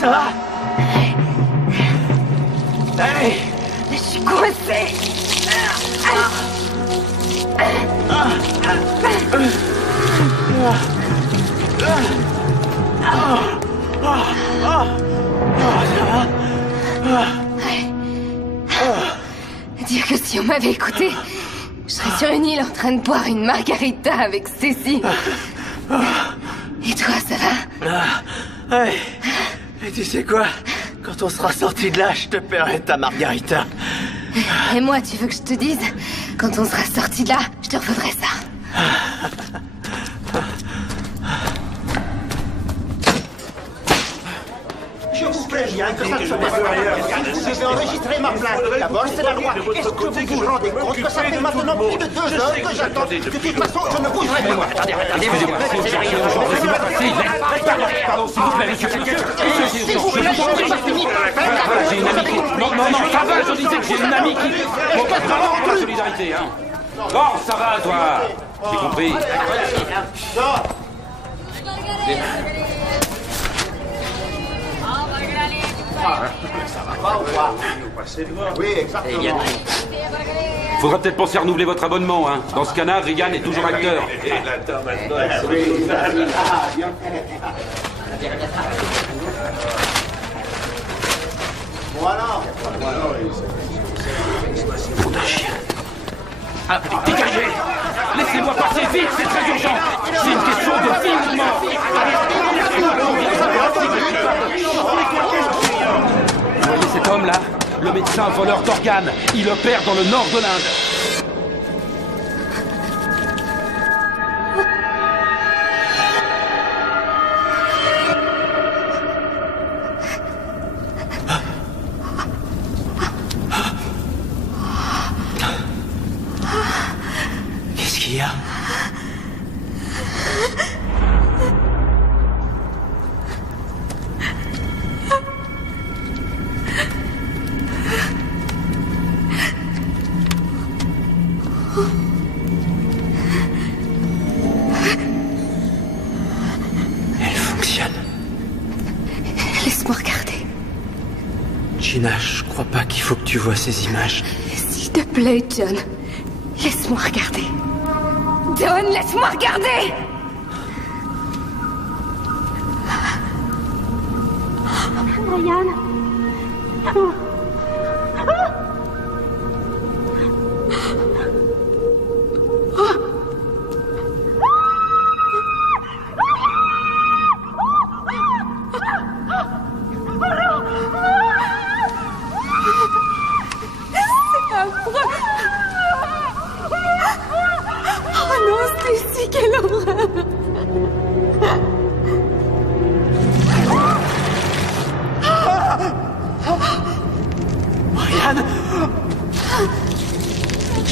Ça va? Hey! Je suis coincée. Dire que si on m'avait écouté, je serais sur une île en train de boire une margarita avec Stacy. Et toi, ça va? Ouais. Et tu sais quoi? Quand on sera sorti de là, je te paierai ta margarita. Et moi, tu veux que je te dise? Quand on sera sorti de là, je te revaudrai ça. Je vous préviens que ça ne se passe pas. Vous devez enregistrer ma plainte. D'abord, c'est la loi. Est-ce que vous vous rendez compte que ça fait maintenant plus de 2 heures que j'attends? De toute façon, je ne bougerai pas. Attendez, excusez-moi. Pardon, s'il vous plaît, monsieur. J'ai une amie qui... Non, ça va, je disais que j'ai une amie qui... Bon, pas vraiment la solidarité, hein. Bon, ça va, toi. J'ai compris. Oui, exactement. Faudra peut-être penser à renouveler votre abonnement, hein. Dans ce cas-là, Regan est toujours acteur. Voilà. Nom d'un chien. Ah, dégagez! Laissez-moi passer vite, c'est très urgent! C'est une question de vie ou de mort! Vous voyez cet homme-là? Le médecin voleur d'organes. Il opère dans le nord de l'Inde. Qu'est-ce qu'il y a? Elle fonctionne. Laisse-moi regarder. Gina, je crois pas qu'il faut que tu vois ces images. S'il te plaît, John. Laisse-moi regarder. John, laisse-moi regarder! Ryan.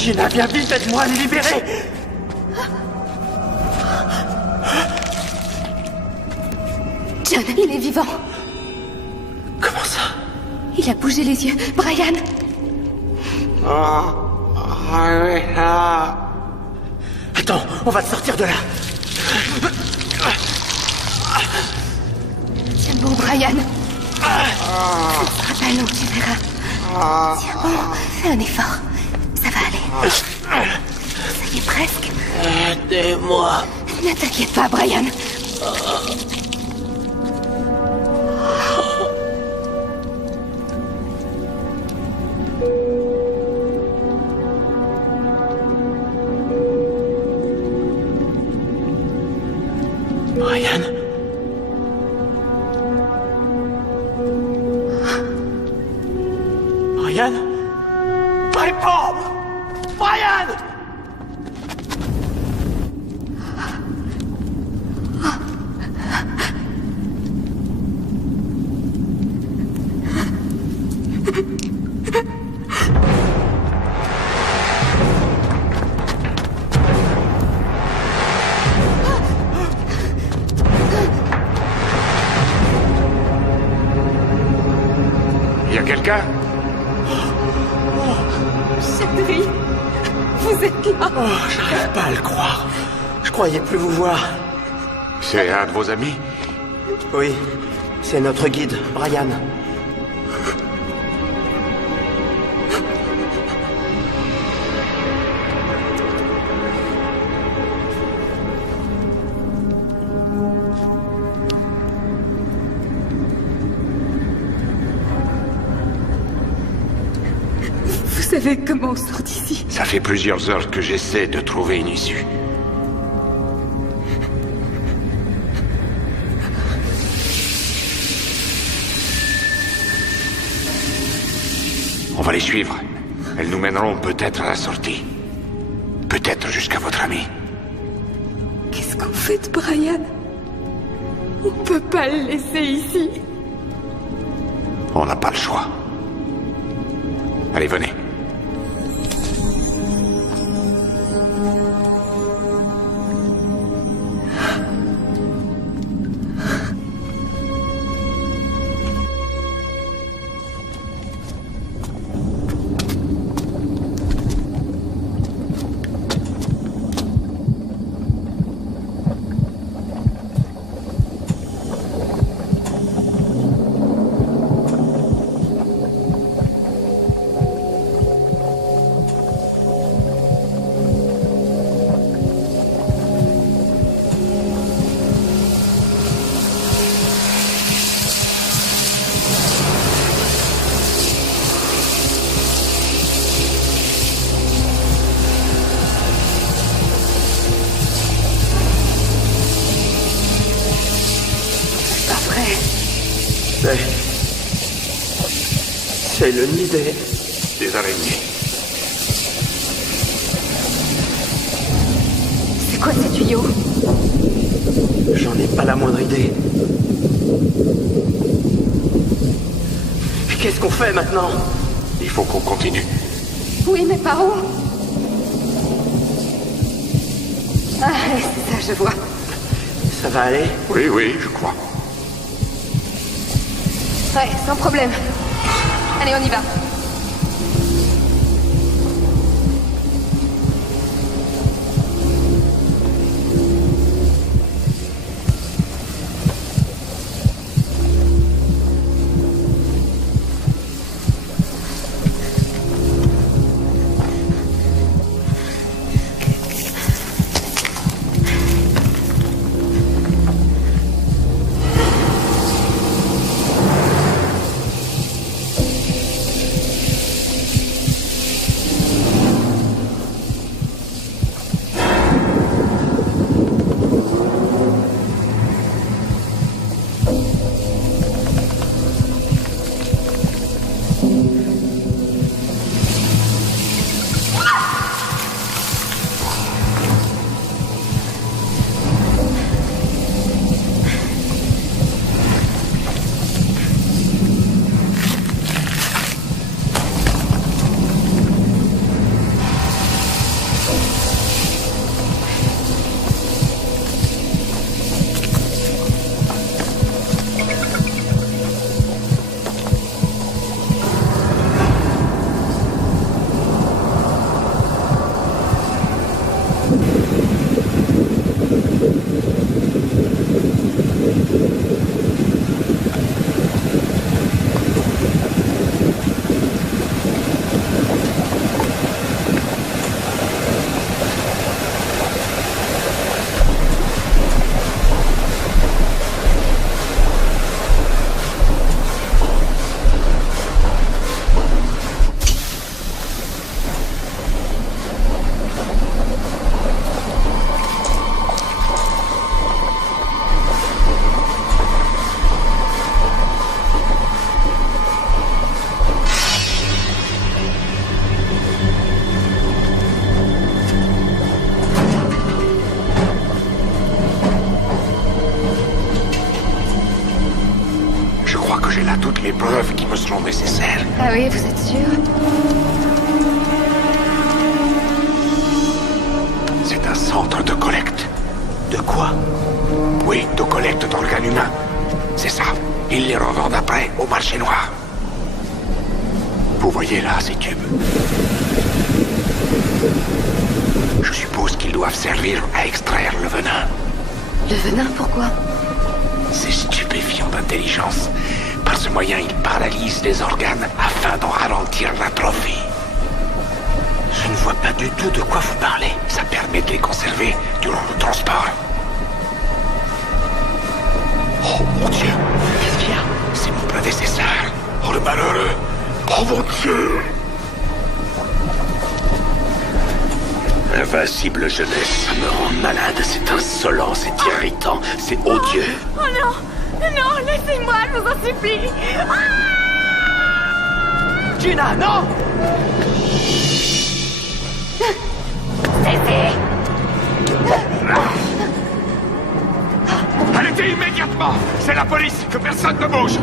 Gina, viens vite, aide-moi à les libérer. John, il est vivant. Comment ça? Il a bougé les yeux. Brian! Attends, on va te sortir de là. Tiens bon, Brian. Ce sera pas long, tu verras. Tiens bon, fais un effort. Ça va aller. Ça y est presque. Aidez-moi. Ne t'inquiète pas, Brian. Brian? Brian? Réponds! Brian! Y a quelqu'un? Chandri, vous êtes là. Oh, j'arrive pas à le croire. Je croyais plus vous voir. C'est un de vos amis? Oui, c'est notre guide, Brian. Vous savez comment on sort d'ici? Ça fait plusieurs heures que j'essaie de trouver une issue. On va les suivre. Elles nous mèneront peut-être à la sortie. Peut-être jusqu'à votre ami. Qu'est-ce qu'on fait de Brian? On peut pas le laisser ici. On n'a pas le choix. Allez, venez. C'est le nid des araignées. C'est quoi ces tuyaux? J'en ai pas la moindre idée. Qu'est-ce qu'on fait maintenant? Il faut qu'on continue. Oui, mais par où? Ah, c'est ça, je vois. Ça va aller? Oui, oui, je crois. Ouais, sans problème. Allez, on y va. Les preuves qui me seront nécessaires. Ah oui, vous êtes sûr? C'est un centre de collecte. De quoi? Oui, de collecte d'organes humains. C'est ça. Ils les revendent après au marché noir. Vous voyez là ces tubes? Je suppose qu'ils doivent servir à extraire le venin. Le venin, pourquoi? Ces stupéfiants d'intelligence. Par ce moyen, ils paralysent les organes afin d'en ralentir l'atrophie. Je ne vois pas du tout de quoi vous parlez. Ça permet de les conserver durant le transport. Oh mon Dieu! Qu'est-ce qu'il y a? C'est mon prédécesseur. Oh le malheureux! Oh mon Dieu! Invincible jeunesse, ça me rend malade, c'est insolent, c'est irritant, c'est odieux. Oh non! Non, laissez-moi, je vous en supplie! Gina, non! Cessez! Arrêtez immédiatement! C'est la police, que personne ne bouge!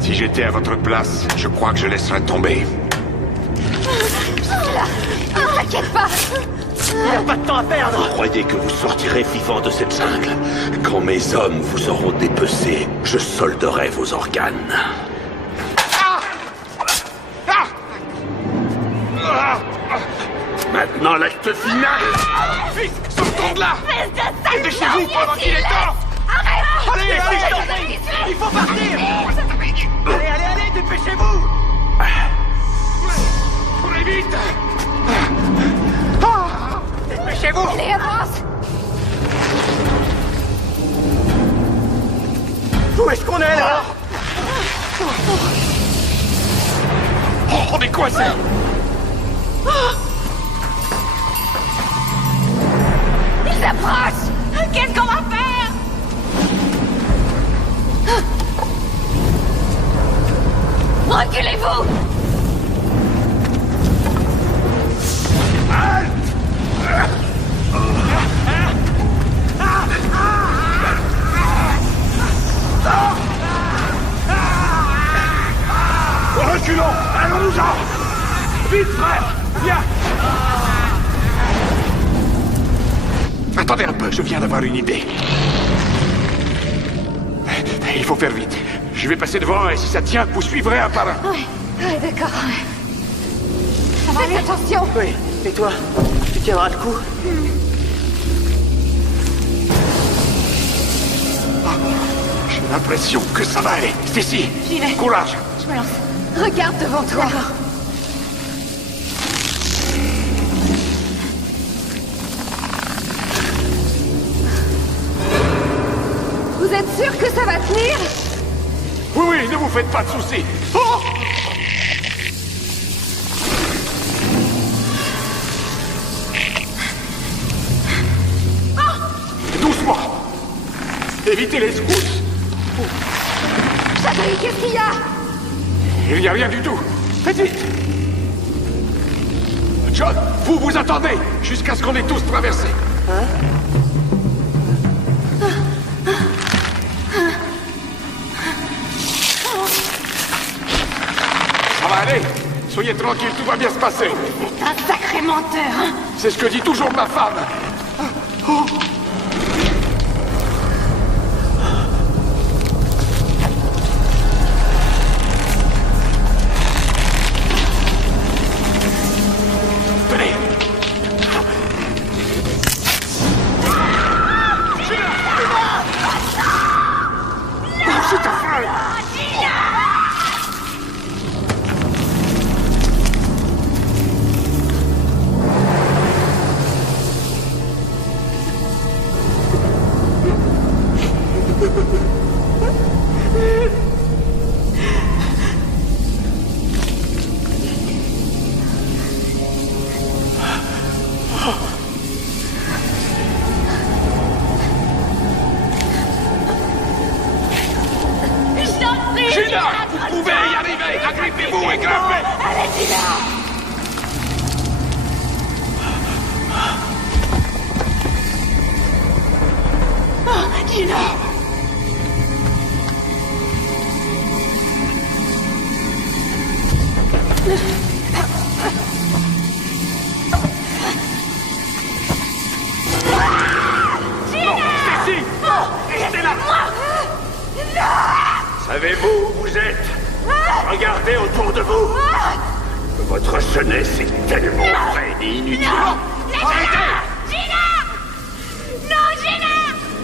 Si j'étais à votre place, je crois que je laisserais tomber. Ne t'inquiète pas! Il n'y a pas de temps à perdre! Vous croyez que vous sortirez vivant de cette jungle? Quand mes hommes vous auront dépecé, je solderai vos organes. Maintenant, l'acte final! Vite, sortons de là! Dépêchez-vous pendant qu'il est temps! Allez, allez! Il faut partir! Allez, dépêchez-vous! Courez vite! Dépêchez-vous! Allez, avance! Où est-ce qu'on est, là? Oh, on est coincés! Ils approchent! Qu'est-ce qu'on va faire? Reculez-vous! Reculons! Allons-nous-en! Vite, frère! Viens! Attendez un peu, je viens d'avoir une idée. Il faut faire vite. Je vais passer devant et si ça tient, vous suivrez un par un. Ouais, d'accord. Faites attention! Oui, et toi? Tu tiendras le coup? J'ai l'impression que ça va aller. Stacy, J'y vais. courage! Je me lance. Regarde devant toi. D'accord. Vous êtes sûr que ça va tenir? Oui, oui, ne vous faites pas de soucis. Oh! Doucement! Évitez les secousses! Chadri, qu'est-ce qu'il y a? Il n'y a rien du tout. Faites vite! John, vous attendez jusqu'à ce qu'on ait tous traversé. Hein? Ça va aller. Soyez Soyez tranquille, tout va bien se passer. C'est un sacré menteur, hein. C'est ce que dit toujours ma femme. Tenez. C'est ta femme. Gina, vous pouvez y arriver. Agrippez-vous et grimpez. Allez, Gina. Oh, Gina. Cécile, restez là. Savez-vous où vous êtes? Regardez autour de vous. Votre jeunesse est tellement vaine et inutile. Arrêtez! Gina! Non, Gina!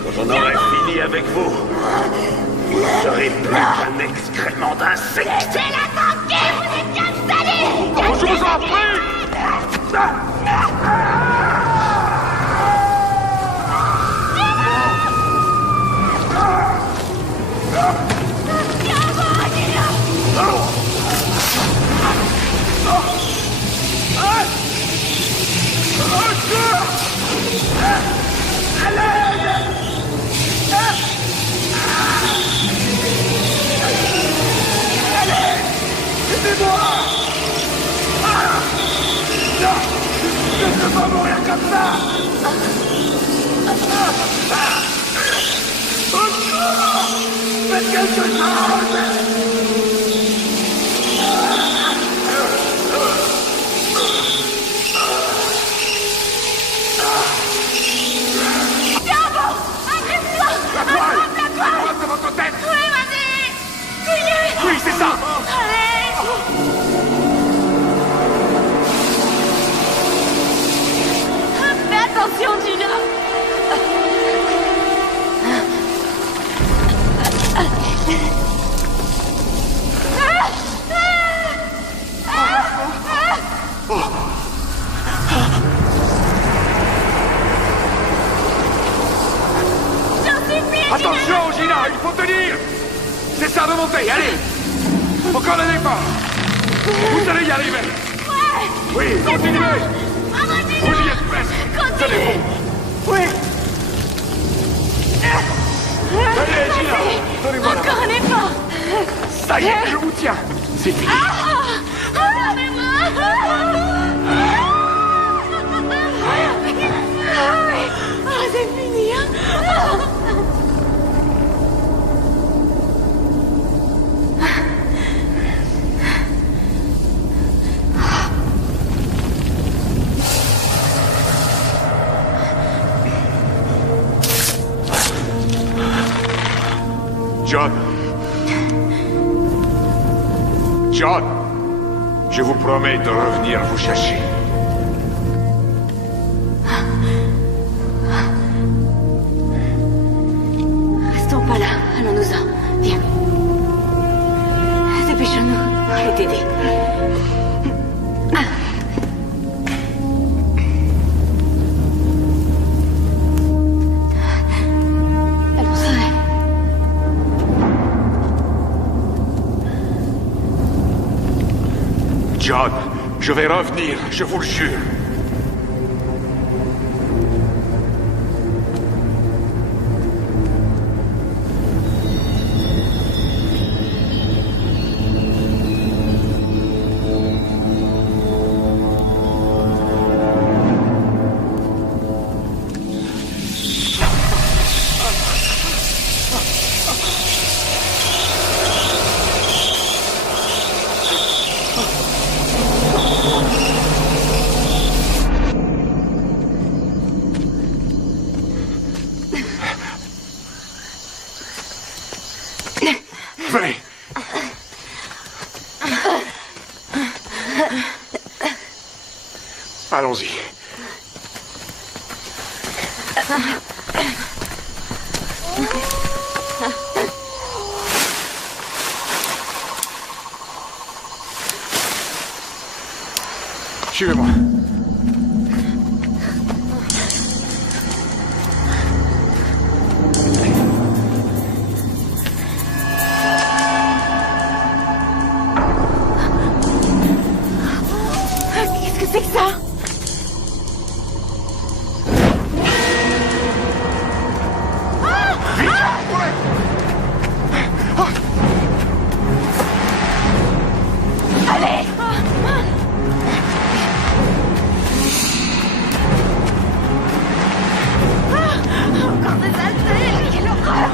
Quand j'en aurai fini avec vous, vous ne serez plus qu'un excrément d'insecte. Laissez-la tranquille, vous êtes bien salés! Oh, je vous en prie! Aidez-moi! Non! Je ne peux pas mourir comme ça! Faites quelque chose! La toile! De votre tête! Oui, vas-y! Fuyez! Oui, c'est ça! Allez! Fais attention, Gina! Attention, Gina, il faut tenir! C'est ça, remontez, allez! Encore un effort! Vous allez y arriver! Ouais! Oui, continuez! Bravo, Gina! Vous y êtes presque! Tenez-vous! Oui! Allez, Gina! Donnez-moi la main. Encore un effort! Ça y est, je vous tiens! C'est fini! C'est fini, hein? John! John! Je vous promets de revenir vous chercher. Restons pas là, allons-nous-en. Viens. Dépêchons-nous. Je vais t'aider. Allons-y. John, je vais revenir, je vous le jure. Allons-y. Suivez-moi. Qu'est-ce que c'est que ça? Allez! Encore des saletés! Quelle horreur!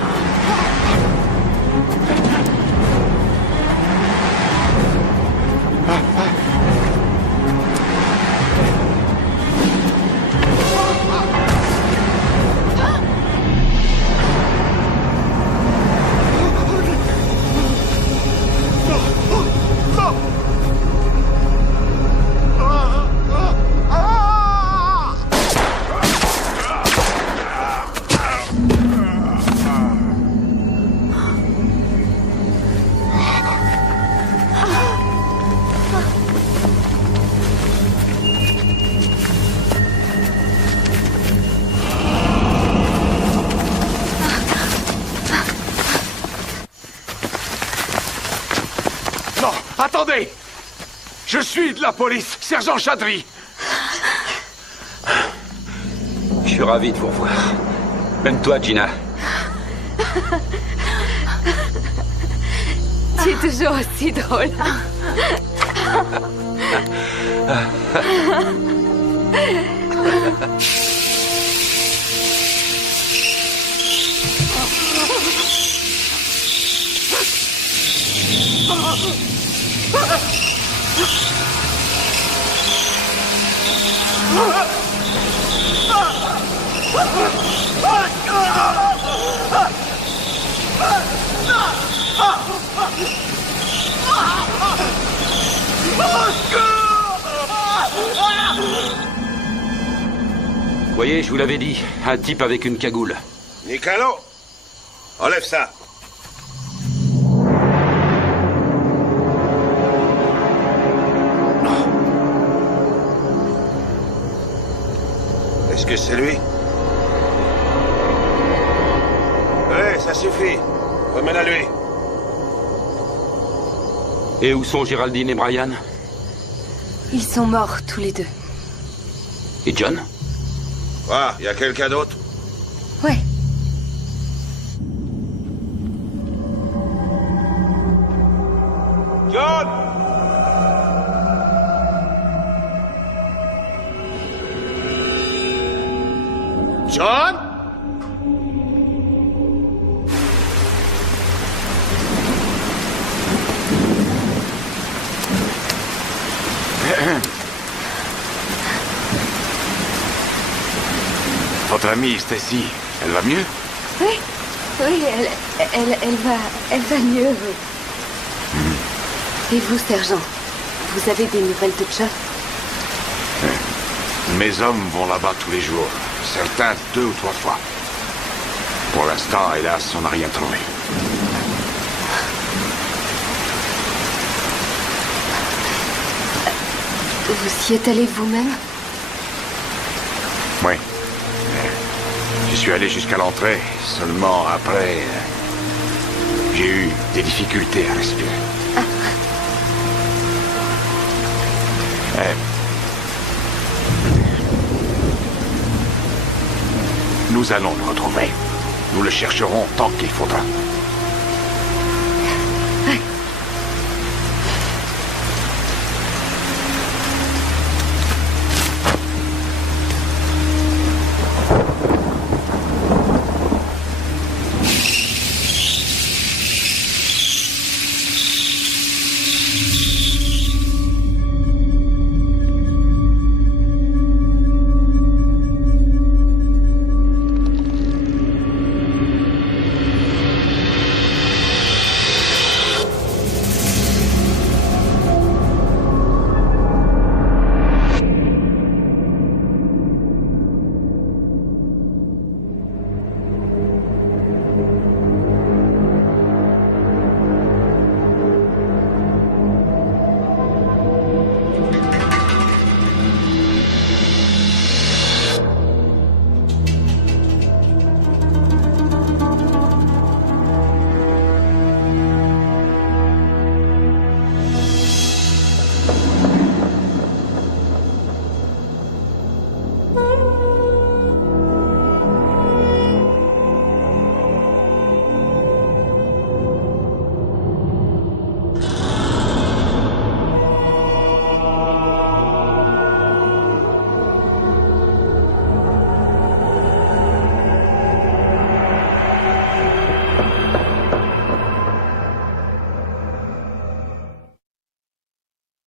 Non, attendez! Je suis de la police, sergent Chadri. Je suis ravi de vous revoir. Même toi, Gina. Tu es toujours aussi drôle. Vous voyez, je vous l'avais dit, un type avec une cagoule. Nicolo, enlève ça. Est-ce que c'est lui? Allez, ça suffit. Remets-la lui. Et où sont Géraldine et Brian? Ils sont morts tous les deux. Et John? Ah, y a quelqu'un d'autre? Ouais. John! John? Votre amie Stacy, elle va mieux? Oui, oui, elle va mieux. Oui. Et vous, sergent, vous avez des nouvelles de John? Mes hommes vont là-bas tous les jours. Certains 2 ou 3 fois. Pour l'instant, hélas, on n'a rien trouvé. Vous y êtes allé vous-même? Oui. Je suis allé jusqu'à l'entrée. Seulement après, j'ai eu des difficultés à respirer. Nous allons le retrouver. Nous le chercherons tant qu'il faudra.